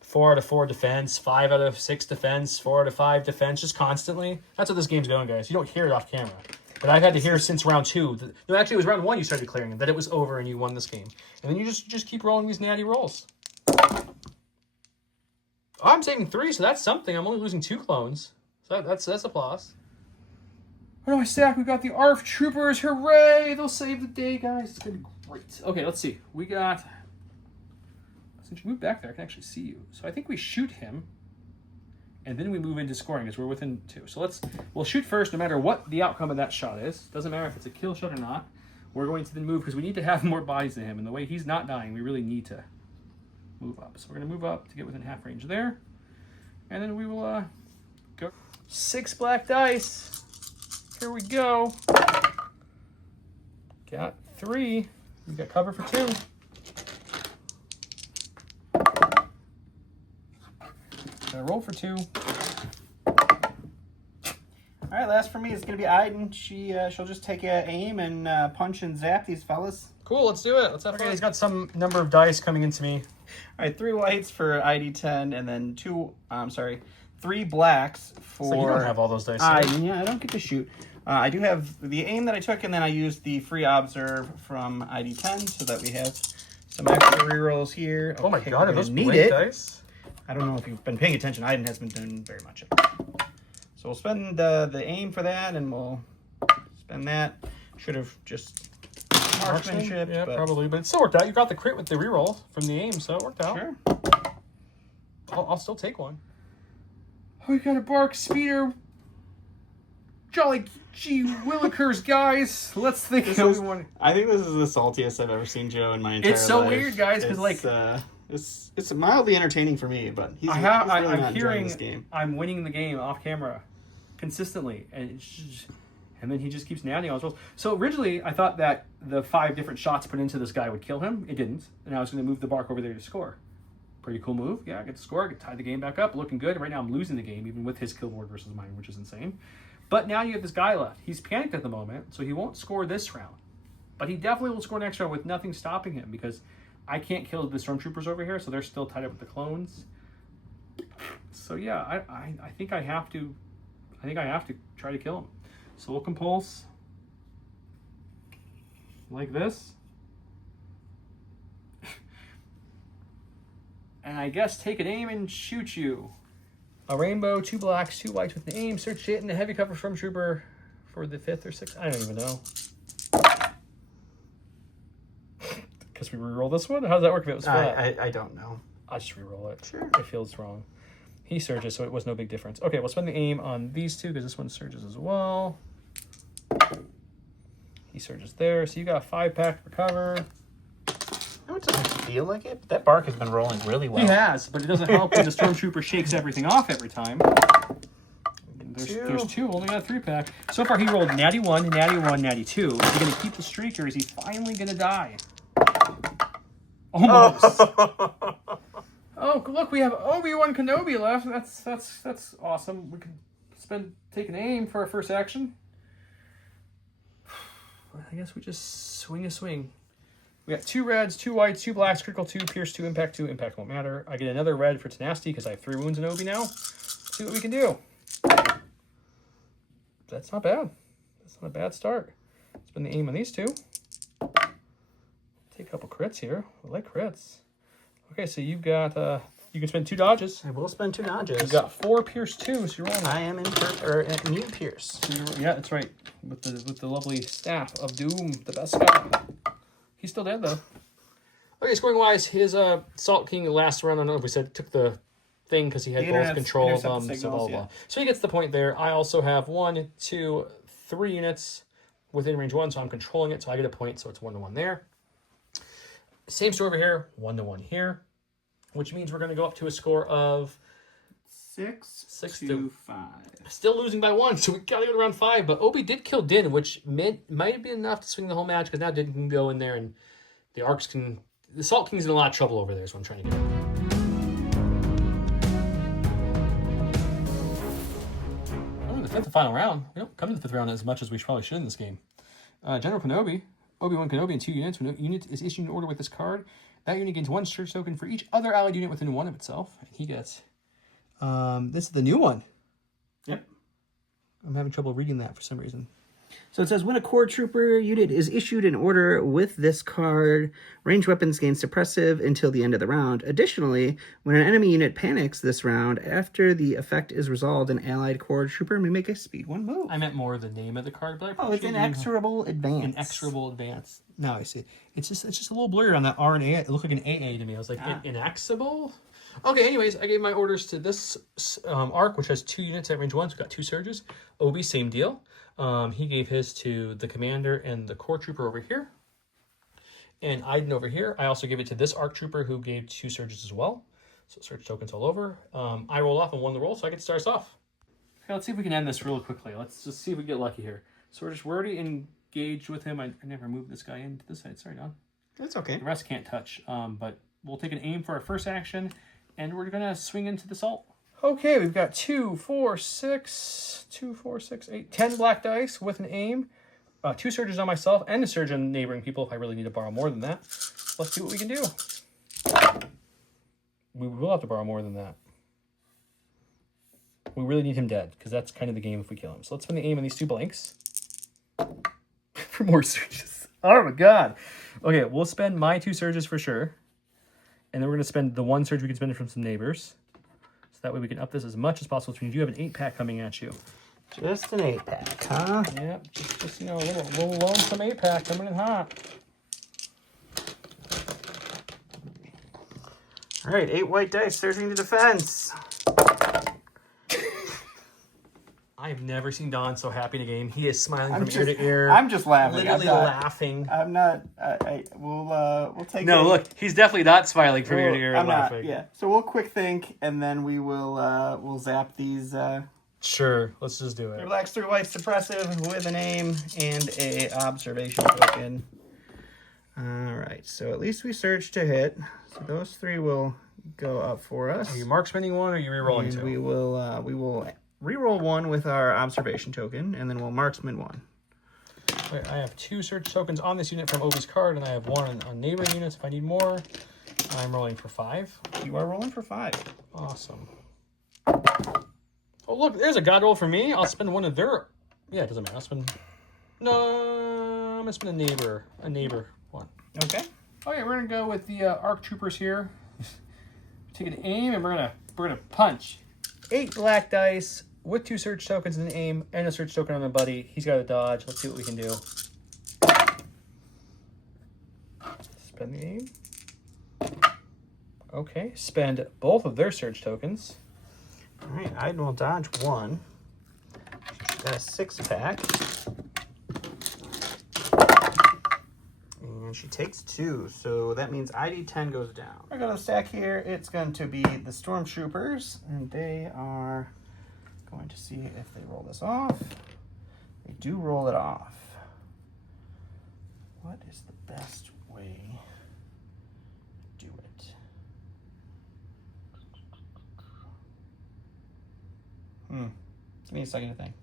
4 out of 4 defense, 5 out of 6 defense, 4 out of 5 defense, just constantly? That's what this game's going, guys. You don't hear it off camera. But I've had to hear since round 2. No, actually, it was round 1 you started declaring that it was over and you won this game. And then you just keep rolling these natty rolls. Oh, I'm saving 3, so that's something. I'm only losing 2 clones. So that's applause. Oh, my stack, we got the ARF Troopers. Hooray! They'll save the day, guys. It's going to be great. Okay, let's see. We got... Since you moved back there, I can actually see you. So I think we shoot him. And then we move into scoring because we're within 2. So we'll shoot first no matter what the outcome of that shot is. Doesn't matter if it's a kill shot or not. we're going to then move because we need to have more bodies than him. And the way he's not dying, we really need to move up. So we're going to move up to get within half range there. And then we will go. 6 black dice. Here we go. Got 3. We got cover for 2. Gotta roll for 2. All right, last for me is going to be Aiden. She'll just take a aim and punch and zap these fellas. Cool, let's do it. Let's have fun. He's got some number of dice coming into me. All right, 3 whites for ID10, and then 3 blacks for. So you don't have all those dice. Aiden. Yeah, I don't get to shoot. I do have the aim that I took, and then I used the free observe from ID10 so that we have some extra rerolls here. Oh my god, are those need blank it. dice? I don't know if you've been paying attention. Aiden hasn't been doing very much of it. So we'll spend the aim for that, and we'll spend that. Should have just marksmanship. Yeah, but probably, but it still worked out. You got the crit with the reroll from the aim, so it worked out. Sure. I'll still take one. Oh, we got a bark speeder. Jolly gee willikers, guys. Let's think of one. I think this is the saltiest I've ever seen Joe in my entire life. It's so weird, guys, because like it's mildly entertaining for me, but he's really I'm not hearing enjoying this game. I'm winning the game off camera consistently, and then he just keeps nadding on his rolls. So originally, I thought that the 5 different shots put into this guy would kill him. It didn't, and I was going to move the bark over there to score. Pretty cool move. Yeah, I get to score. I get to tie the game back up. Looking good. Right now, I'm losing the game, even with his kill board versus mine, which is insane. But now you have this guy left. He's panicked at the moment, so he won't score this round. But he definitely will score next round with nothing stopping him because I can't kill the stormtroopers over here, so they're still tied up with the clones. So yeah, I think I have to try to kill him. So we'll compulse like this. And I guess take an aim and shoot you. A rainbow, 2 blacks, 2 whites with an aim. Search it in the heavy cover stormtrooper for the 5th or 6th. I don't even know. Because we reroll this one? How does that work if it was flat? I don't know. I'll just reroll it. Sure. It feels wrong. He surges, so it was no big difference. Okay, we'll spend the aim on these 2 because this one surges as well. He surges there. So you got a 5-pack for cover. No, it doesn't feel like it, but that bark has been rolling really well. He has, but it doesn't help when the stormtrooper shakes everything off every time. There's 2, only got a 3-pack. So far he rolled natty 1, natty 1, natty 2. Is he going to keep the streak or is he finally going to die? Almost. Oh, look, we have Obi-Wan Kenobi left. That's awesome. We can take an aim for our first action. I guess we just swing a swing. We got 2 reds, 2 whites, 2 blacks, critical 2, pierce 2, impact 2, impact won't matter. I get another red for tenacity because I have 3 wounds in Obi now. Let's see what we can do. That's not bad. That's not a bad start. Spend the aim on these 2. Take a couple crits here. I like crits. Okay, so you've got, you can spend 2 dodges. I will spend 2 dodges. You've got 4 pierce 2, so you're rolling. I am immune pierce. So yeah, that's right. With the lovely staff of doom, the best guy. He's still dead, though. Okay, scoring-wise, his Salt King last round, I don't know if we said, took the thing because he had both control of them, so blah, blah, blah. So he gets the point there. I also have 1, 2, 3 units within range 1, so I'm controlling it, so I get a point, so it's 1-1 there. Same story over here, 1-1 here, which means we're going to go up to a score of 6 to 5. Still losing by 1, so we got to go to round 5. But Obi did kill Din, which might have been enough to swing the whole match, because now Din can go in there and the Arcs can... The Salt King's in a lot of trouble over there, is what I'm trying to do. Oh, the 5th and final round. We don't come to the 5th round as much as we probably should in this game. General Kenobi, Obi-Wan Kenobi in 2 units. When a unit is issued an order with this card, that unit gains 1 search token for each other allied unit within 1 of itself. And he gets... this is the new one. Yep. I'm having trouble reading that for some reason. So it says, when a core trooper unit is issued an order with this card, ranged weapons gain suppressive until the end of the round. Additionally, when an enemy unit panics this round, after the effect is resolved, an allied core trooper may make a speed 1 move. I meant more the name of the card, but Oh, it's inexorable advance. Inexorable advance. Now I see. It's just a little blurry on that R and A. It looked like an AA to me. I was like, inexorable? Okay, anyways, I gave my orders to this arc, which has 2 units at range 1, so we've got 2 surges. Obi, same deal. He gave his to the commander and the core trooper over here. And Iden over here, I also gave it to this ARC trooper who gave 2 surges as well. So surge tokens all over. I rolled off and won the roll, so I get to start us off. Okay, let's see if we can end this real quickly. Let's just see if we get lucky here. So we're already engaged with him. I never moved this guy into this side. Sorry, Don. That's okay. The rest can't touch. But we'll take an aim for our first action, and we're going to swing into the salt. Okay, we've got 2, 4, 6, 8, 10 black dice with an aim. 2 surges on myself and a surge on neighboring people if I really need to borrow more than that. Let's see what we can do. We will have to borrow more than that. We really need him dead, because that's kind of the game if we kill him. So let's spend the aim on these 2 blanks. For more surges. Oh my god. Okay, we'll spend my 2 surges for sure. And then we're going to spend the 1 surge we can spend it from some neighbors. So that way we can up this as much as possible. So you do have an 8-pack coming at you. Just an 8-pack, huh? Yep, just you know, a little lonesome 8-pack coming in hot. All right, 8 white dice surging to defense. I've never seen Don so happy in a game. He is smiling from ear to ear. I'm just laughing. Literally laughing. I'm not. We'll take. No, look, he's definitely not smiling from ear to ear and laughing. Yeah. So we'll quick think, and then we'll zap these. Sure, let's just do it. Relax 3 white suppressive with an aim and a observation token. All right. So at least we surge to hit. So those 3 will go up for us. Are you mark spending 1 or are you re-rolling 2? We will re-roll 1 with our observation token, and then we'll marksman 1. Wait, I have 2 search tokens on this unit from Obi's card, and I have 1 on neighboring units if I need more. I'm rolling for 5. You are rolling for 5. Awesome. Oh, look, there's a god roll for me. I'll spend 1 of their... Yeah, it doesn't matter. I'll spend... No, I'm going to spend a neighbor 1. Okay. Okay, we're going to go with the ARC troopers here. Take an aim, and we're gonna punch. 8 black dice with 2 search tokens and an aim, and a search token on my buddy. He's got a dodge. Let's see what we can do. Spend the aim. Okay, spend both of their search tokens. All right, Iden will dodge 1. She's got a 6-pack. And she takes 2, so that means ID 10 goes down. I got a stack here. It's going to be the Stormtroopers, and they are going to see if they roll this off. They do roll it off. What is the best way to do it? Give me a second to think.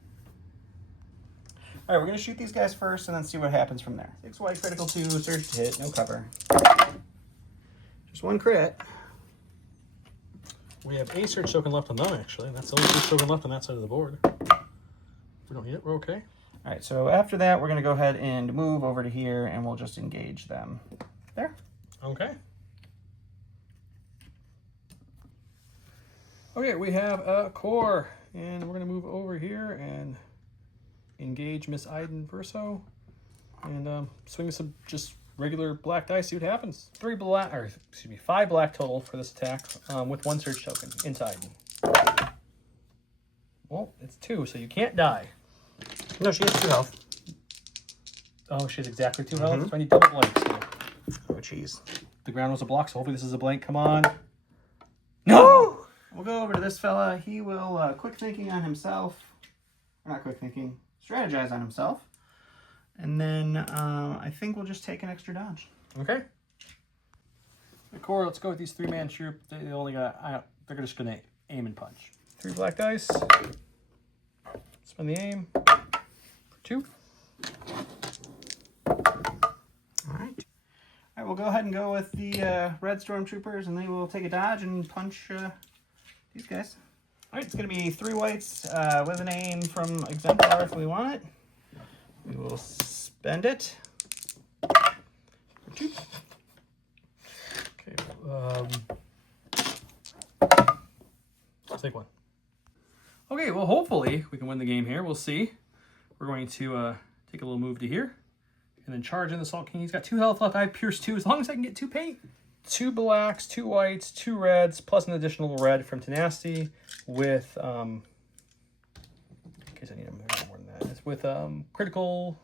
All right, we're going to shoot these guys first and then see what happens from there. 6 white, critical 2, surge to hit, no cover. Just 1 crit. We have a search token left on them, actually. That's the only search token left on that side of the board. We don't need it, we're okay. All right, so after that, we're going to go ahead and move over to here, and we'll just engage them. There. Okay. Okay, we have a core, and we're going to move over here and engage Miss Iden Verso, and swing some just regular black dice, see what happens. 5 black total for this attack, with 1 search token into Iden. Well, it's 2, so you can't die. No, she has 2 health. Oh, she has exactly 2 health, so I need double blanks here. Oh, jeez. The ground was a block, so hopefully this is a blank. Come on. No! We'll go over to this fella. He will quick thinking on himself. Or not quick thinking. Strategize on himself, and then I think we'll just take an extra dodge. Okay. The core, let's go with these 3-man troop. They only got, they're just gonna aim and punch. 3 black dice. Spend the aim for 2. All right. We'll go ahead and go with the red stormtroopers, and they will take a dodge and punch these guys. All right, it's going to be 3 whites with an aim from Exemplar if we want it. We will spend it. For 2. Okay. Let's take 1. Okay, well, hopefully we can win the game here. We'll see. We're going to take a little move to here and then charge in the Salt King. He's got 2 health left. I have Pierce 2 as long as I can get 2 paint. 2 blacks, 2 whites, 2 reds, plus an additional red from Tenacity with, in case I need more than that. with critical.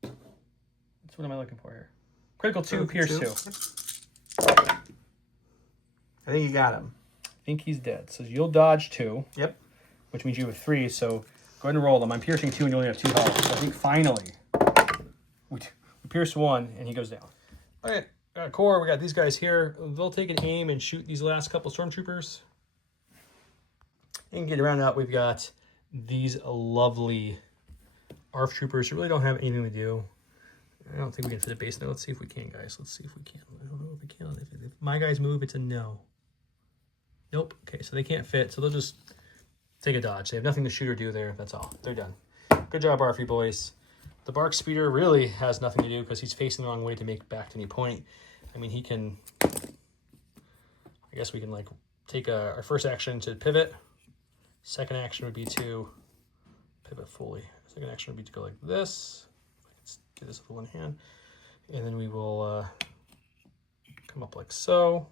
What am I looking for here? Critical 2, Pierce 2. I think you got him. I think he's dead. So you'll dodge 2. Yep. Which means you have 3. So go ahead and roll them. I'm piercing 2 and you only have 2 health. So I think finally we pierce 1 and he goes down. All right. Core, we got these guys here. They'll take an aim and shoot these last couple stormtroopers. And get around out, we've got these lovely ARF troopers who really don't have anything to do. I don't think we can fit a base there. Let's see if we can, guys. Let's see if we can. I don't know if we can. If my guys move, it's a no. Nope. Okay, so they can't fit, so they'll just take a dodge. They have nothing to shoot or do there. That's all. They're done. Good job, RFE boys. The Bark Speeder really has nothing to do because he's facing the wrong way to make back to any point. I mean, he can... I guess we can, like, take our first action to pivot. Second action would be to pivot fully. Second action would be to go like this. Let's do this with one hand. And then we will come up like so.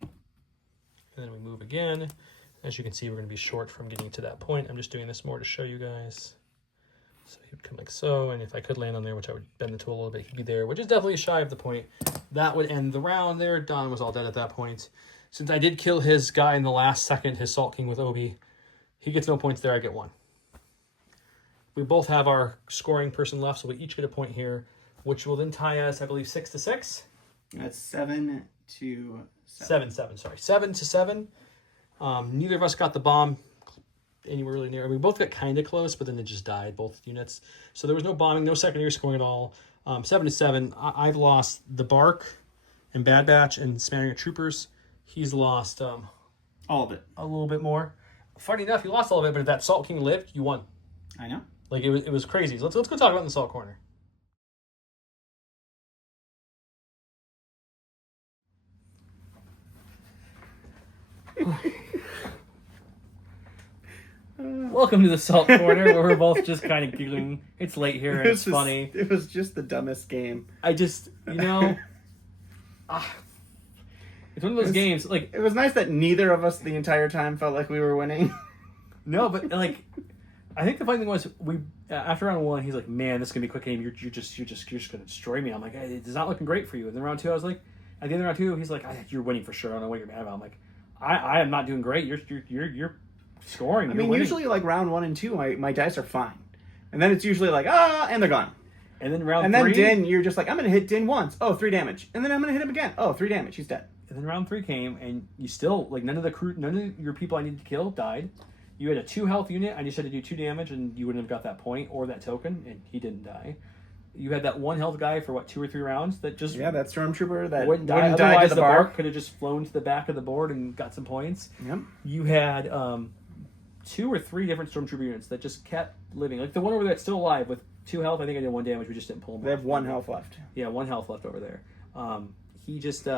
And then we move again. As you can see, we're going to be short from getting to that point. I'm just doing this more to show you guys. So he would come like so, and if I could land on there, which I would bend the tool a little bit, he'd be there, which is definitely shy of the point. That would end the round there. Don was all dead at that point. Since I did kill his guy in the last second, his Salt King with Obi, he gets no points there, I get 1. We both have our scoring person left, so we each get a point here, which will then tie us, I believe, 6-6. That's 7 to 7. 7 to 7. Neither of us got the bomb anywhere really near. We both got kind of close, but then it just died, both units. So there was no bombing, no secondary scoring at all. 7 to 7. I've lost the Bark and Bad Batch and smattering of troopers. He's lost all of it. A little bit more. Funny enough, you lost all of it, but if that Salt King lived, you won. I know. Like, it was crazy. So let's go talk about in the Salt Corner. Welcome to the Salt Corner, where we're both just kind of giggling. It's late here, and it's funny. It was just the dumbest game. I just, you know... It's one of those games, like... It was nice that neither of us the entire time felt like we were winning. No, but, like... I think the funny thing was, after round 1, he's like, man, this is going to be a quick game. You're just going to destroy me. I'm like, hey, it's not looking great for you. And then round 2, I was like... At the end of round 2, he's like, you're winning for sure. I don't know what you're mad about. I'm like, I am not doing great. You're scoring. I mean, usually, like, round 1 and 2, my dice are fine. And then it's usually like, and they're gone. And then round 3... And then Din, you're just like, I'm going to hit Din once. Oh, 3 damage. And then I'm going to hit him again. Oh, 3 damage. He's dead. And then round 3 came, and you still, like, none of your people I needed to kill died. You had a 2 health unit. I just had to do 2 damage, and you wouldn't have got that point or that token, and he didn't die. You had that 1 health guy for, 2 or 3 rounds that just... Yeah, that Stormtrooper that wouldn't die. Otherwise, the Bark could have just flown to the back of the board and got some points. Yep. You had 2 or 3 different Stormtrooper units that just kept living. Like, the one over there that's still alive with 2 health, I think I did 1 damage. We just didn't pull him. They have 1 health left. Yeah, 1 health left over there. He just...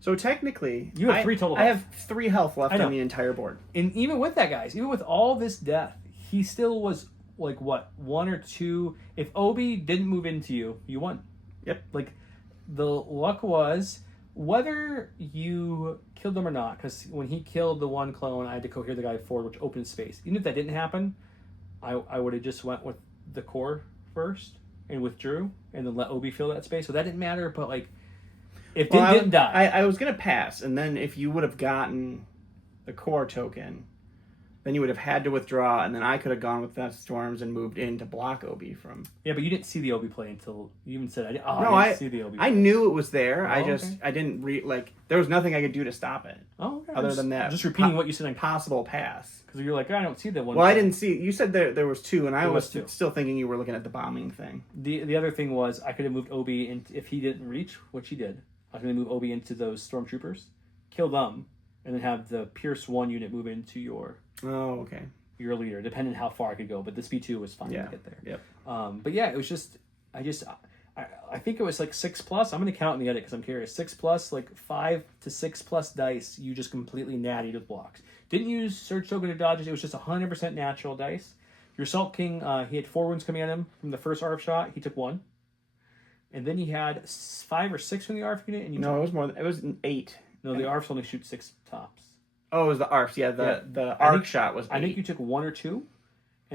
So technically, you have 3 total health. I have 3 health left on the entire board. And even with that, guys, even with all this death, he still was, like, what, 1 or 2... If Obi didn't move into you, you won. Yep. Like, the luck was, whether you killed them or not, because when he killed the 1 clone, I had to cohere the guy forward, which opened space. Even if that didn't happen, I would have just went with the core first and withdrew, and then let Obi fill that space. So that didn't matter, but, like... If Din didn't die. I was going to pass, and then if you would have gotten the core token, then you would have had to withdraw, and then I could have gone with that Storms and moved in to block Obi from... Yeah, but you didn't see the Obi play until... You even said, I didn't see the Obi play. I knew it was there. Oh, I didn't there was nothing I could do to stop it. Oh, okay. Other than that. Just repeating what you said. Possible pass. Because you're like, I don't see that one. Well, I didn't see... You said there was 2, and I was 2. Still thinking you were looking at the bombing thing. The other thing was, I could have moved Obi, and if he didn't reach, which he did... I was going to move Obi into those Stormtroopers, kill them, and then have the Pierce 1 unit move into your leader, depending on how far I could go. But the speed 2 was fine to get there. Yep. But yeah, it was just, I think it was like 6+. I'm going to count in the edit because I'm curious. 6+, like 5 to 6+ dice, you just completely nattied with blocks. Didn't use Surge Token or dodges. It was just 100% natural dice. Your Salt King, he had 4 wounds coming at him from the first ARF shot. He took 1. And then he had 5 or 6 from the ARF unit. And it was more. It was 8. No, the ARFs only shoot 6 tops. Oh, it was the ARFs. Yeah, the ARC shot was 8. I think you took 1 or 2.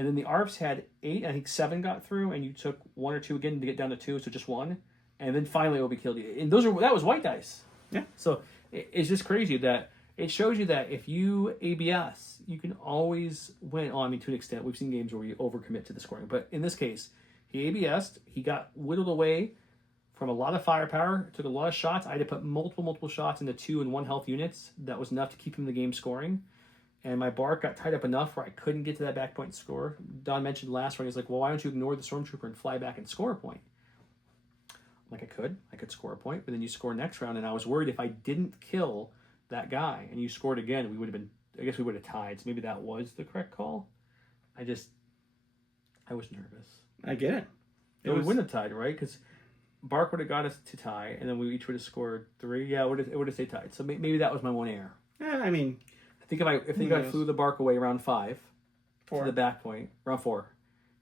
And then the ARFs had 8, I think 7 got through, and you took 1 or 2 again to get down to 2, so just 1. And then finally Obi killed you. And that was white dice. Yeah. So it's just crazy that it shows you that if you ABS, you can always win. Oh, I mean, to an extent, we've seen games where you overcommit to the scoring. But in this case, he ABS'd, he got whittled away from a lot of firepower, took a lot of shots. I had to put multiple shots into 2 and 1 health units. That was enough to keep him in the game scoring. And my bark got tied up enough where I couldn't get to that back point score. Don mentioned last round, he's like, well, why don't you ignore the Stormtrooper and fly back and score a point? I'm like, I could score a point, but then you score next round. And I was worried if I didn't kill that guy and you scored again, we would have tied. So maybe that was the correct call. I was nervous. I get it. We wouldn't have tied, right? Because Bark would have got us to tie, and then we each would have scored 3. Yeah, it would have stayed tied. So maybe that was my one error. Yeah, I mean, I think if I flew the Bark away round 5 4 to the back point, round 4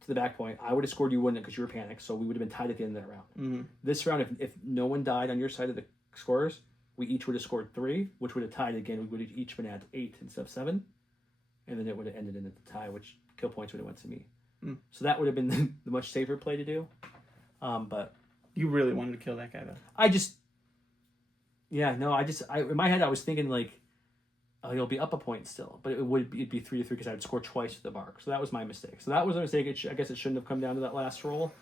to the back point, I would have scored, you wouldn't, because you were panicked. So we would have been tied at the end of that round. Mm-hmm. This round, if no one died on your side of the scores, we each would have scored 3, which would have tied again. We would have each been at 8 instead of 7, and then it would have ended in a tie, which kill points would have went to me. So that would have been the much safer play to do. But you really wanted to kill that guy, though. In my head I was thinking like, oh, he'll be up a point still, but it'd be 3-3 because I would score twice with the Bark. So that was my mistake. So that was a mistake. I guess it shouldn't have come down to that last roll.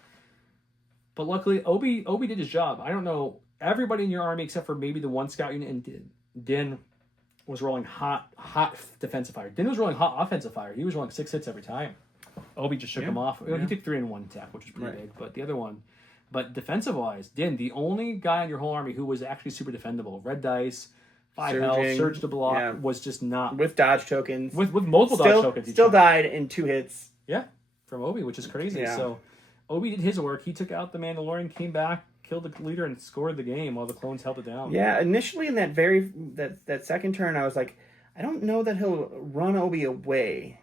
But luckily, Obi did his job. I don't know, everybody in your army except for maybe the 1 scout unit and Din was rolling hot defensive fire. Din was rolling hot offensive fire. He was rolling 6 hits every time. Obi just shook him off. Yeah. He took 3 in 1 attack, which was pretty big. But the other one, defensive-wise, Din, the only guy in your whole army who was actually super defendable. Red dice, 5 health, surge to block, was just not... With dodge tokens. With multiple dodge tokens. Still died in 2 hits. Yeah, from Obi, which is crazy. Yeah. So Obi did his work. He took out the Mandalorian, came back, killed the leader, and scored the game while the clones held it down. Yeah, initially in that second turn, I was like, I don't know that he'll run Obi away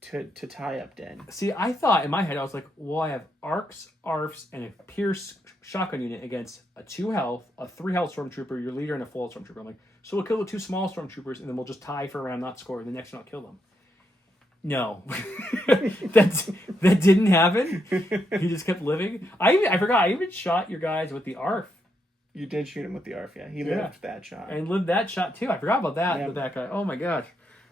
to tie up Din. See, I thought in my head, I was like, well, I have arcs, ARFs, and a Pierce shotgun unit against a 2 health, a 3 health Stormtrooper, your leader, and a full health Stormtrooper. I'm like, so we'll kill the 2 small Stormtroopers, and then we'll just tie for a round, not score, and the next round I'll kill them. No. that didn't happen. He just kept living. I forgot, I even shot your guys with the ARF. You did shoot him with the ARF, yeah. He lived that shot. And lived that shot, too. I forgot about that, the back guy. Oh, my gosh.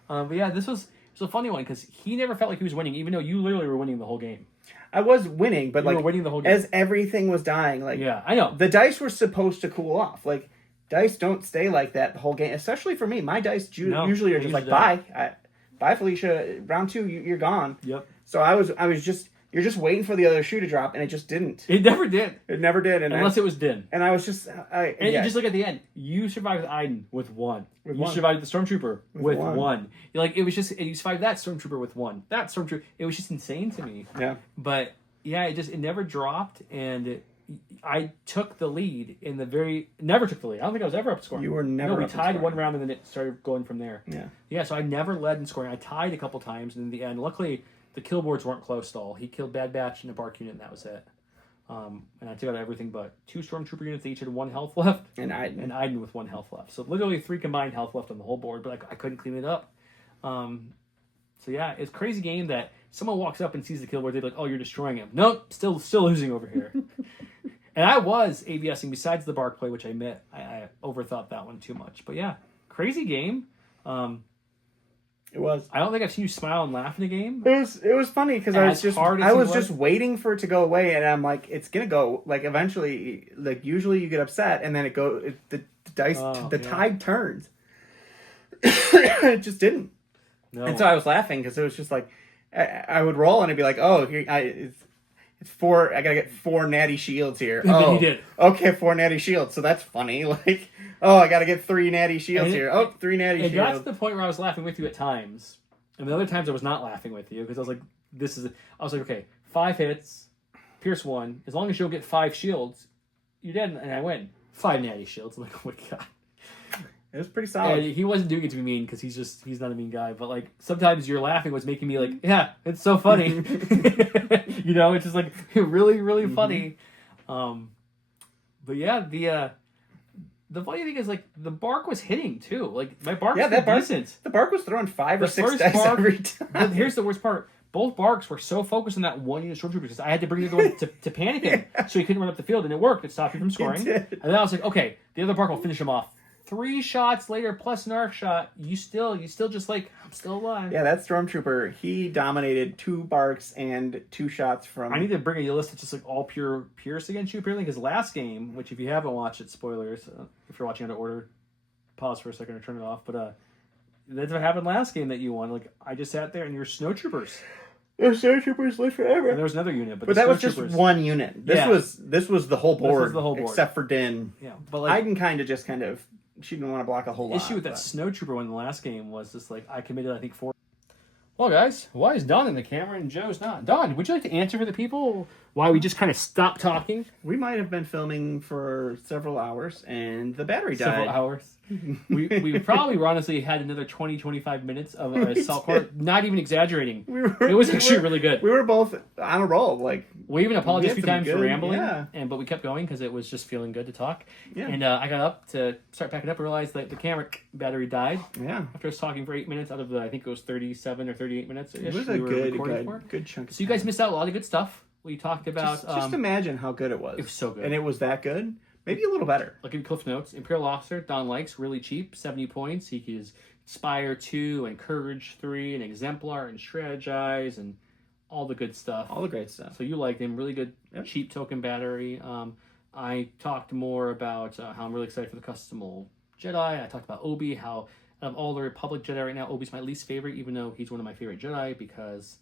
But yeah, this was... It's a funny one because he never felt like he was winning, even though you literally were winning the whole game. I was winning, but you were winning the whole game. As everything was dying, like yeah, I know the dice were supposed to cool off. Like dice don't stay like that the whole game, especially for me. My dice usually are just like bye, Felicia. Round 2, you're gone. Yep. So I was just. You're just waiting for the other shoe to drop, and it just didn't. It never did. It never did. Unless it was Din. And I was just... just look at the end. You survived with Iden with 1. You survived the Stormtrooper with 1. You're like, it was just... You survived that Stormtrooper with 1. That Stormtrooper... It was just insane to me. Yeah. But, yeah, it never dropped, and I took the lead in the very... Never took the lead. I don't think I was ever up scoring. You were never up we tied one round, and then it started going from there. Yeah. Yeah, so I never led in scoring. I tied a couple times, and in the end, luckily... The kill boards weren't close at all. He killed Bad Batch and a Bark unit, and that was it. And I took out everything but 2 Stormtrooper units. They each had 1 health left. And Iden with 1 health left. So literally 3 combined health left on the whole board, but I couldn't clean it up. So yeah, it's a crazy game that someone walks up and sees the kill board. They're like, oh, you're destroying him. Nope, still losing over here. And I was ABSing besides the Bark play, which I admit I overthought that one too much. But yeah, crazy game. It was. I don't think I've seen you smile and laugh in a game. It was funny because I was just waiting for it to go away, and I'm like, it's gonna go. Like eventually, like usually you get upset, and then the tide turns. It just didn't. No. And so I was laughing because it was just like I would roll and it'd be like, oh, it's 4. I gotta get 4 natty shields here. Oh, you did. Okay, 4 natty shields. So that's funny. Like. Oh, I gotta get 3 natty shields here. Oh, 3 natty shields. It got to the point where I was laughing with you at times. And the other times I was not laughing with you because I was like, I was like, okay, 5 hits, Pierce 1. As long as you'll get 5 shields, you're dead, and I win. 5 natty shields. I'm like, oh my god. It was pretty solid. And he wasn't doing it to be mean because he's not a mean guy. But like sometimes your laughing was making me like, yeah, it's so funny. You know, it's just like really, really funny. But yeah, the funny thing is, like, the Bark was hitting, too. Like, my Bark was decent. The Bark was throwing 5 or 6 dice every time. But here's the worst part. both barks were so focused on that one unit stormtrooper because I had to bring the other one to panic him so he couldn't run up the field, and it worked. It stopped you from scoring. And then I was like, okay, the other bark will finish him off. 3 shots later, plus an arc shot, you still just like, I'm still alive. Yeah, that stormtrooper, he dominated 2 barks and 2 shots from... I need to bring a list that's just like all pure Pierce against you, apparently, because last game, which if you haven't watched it, spoilers, if you're watching out of order, pause for a second or turn it off, but that's what happened last game that you won. Like, I just sat there and you're snowtroopers. The snowtroopers live forever. And there was another unit, but that was just one unit. This was the whole board. This was the whole board. Except for Din. Yeah, but like... Iden kind of... She didn't want to block a whole lot. The issue with that snowtrooper one in the last game was just like, I committed, I think, 4... Well, guys, why is Don in the camera and Joe's not? Don, would you like to answer for the people why we just kind of stopped talking? We might have been filming for several hours, and the battery died. Several hours. we probably honestly had another 20-25 minutes of Assault Core. Not even exaggerating. It was actually really good. We were both on a roll. Like, we even apologized a few times for rambling, yeah. But we kept going because it was just feeling good to talk. Yeah. And I got up to start packing up and realized that the camera battery died. Yeah. After I was talking for 8 minutes out of the, I think it was 37 or 38 minutes. It was a good chunk. So you guys missed out a lot of good stuff. We talked about... Just imagine how good it was. It was so good. And it was that good. Maybe a little better. Look at Cliff Notes. Imperial Officer, Don likes, really cheap, 70 points. He is Inspire 2 and Courage 3 and Exemplar and Strategize and all the good stuff. All the great stuff. So you liked him. Really good, cheap token battery. I talked more about how I'm really excited for the Customizable Jedi. I talked about Obi, how out of all the Republic Jedi right now, Obi's my least favorite, even though he's one of my favorite Jedi because...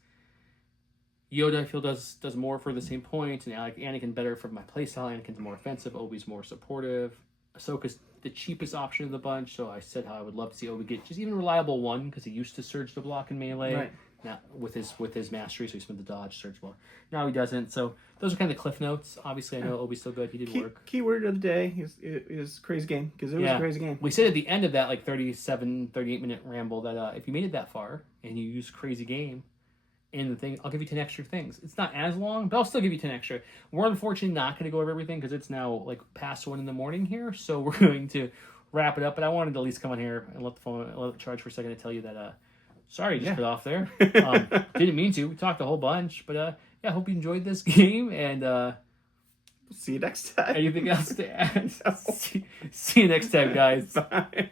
Yoda, I feel, does more for the same point, and I like Anakin better for my playstyle. Anakin's more offensive, Obi's more supportive. Ahsoka's the cheapest option of the bunch, so I said how I would love to see Obi get just even reliable 1, because he used to surge the block in melee. Right. Now, with his mastery, so he spent the dodge, surge block. Now he doesn't, so those are kind of the cliff notes. Obviously, I know Obi's still good, he did work. Keyword of the day is crazy game, because it was a crazy game. We said at the end of that, like 37, 38-minute ramble, that if you made it that far, and you use crazy game, in the thing, I'll give you 10 extra things. It's not as long, but I'll still give you 10 extra. We're unfortunately not going to go over everything because it's now like past 1 a.m. here, so we're going to wrap it up. But I wanted to at least come on here and let it charge for a second to tell you that. Sorry, just cut off there. Didn't mean to. We talked a whole bunch, but I hope you enjoyed this game and see you next time. Anything else to add? See you next time, guys. Bye.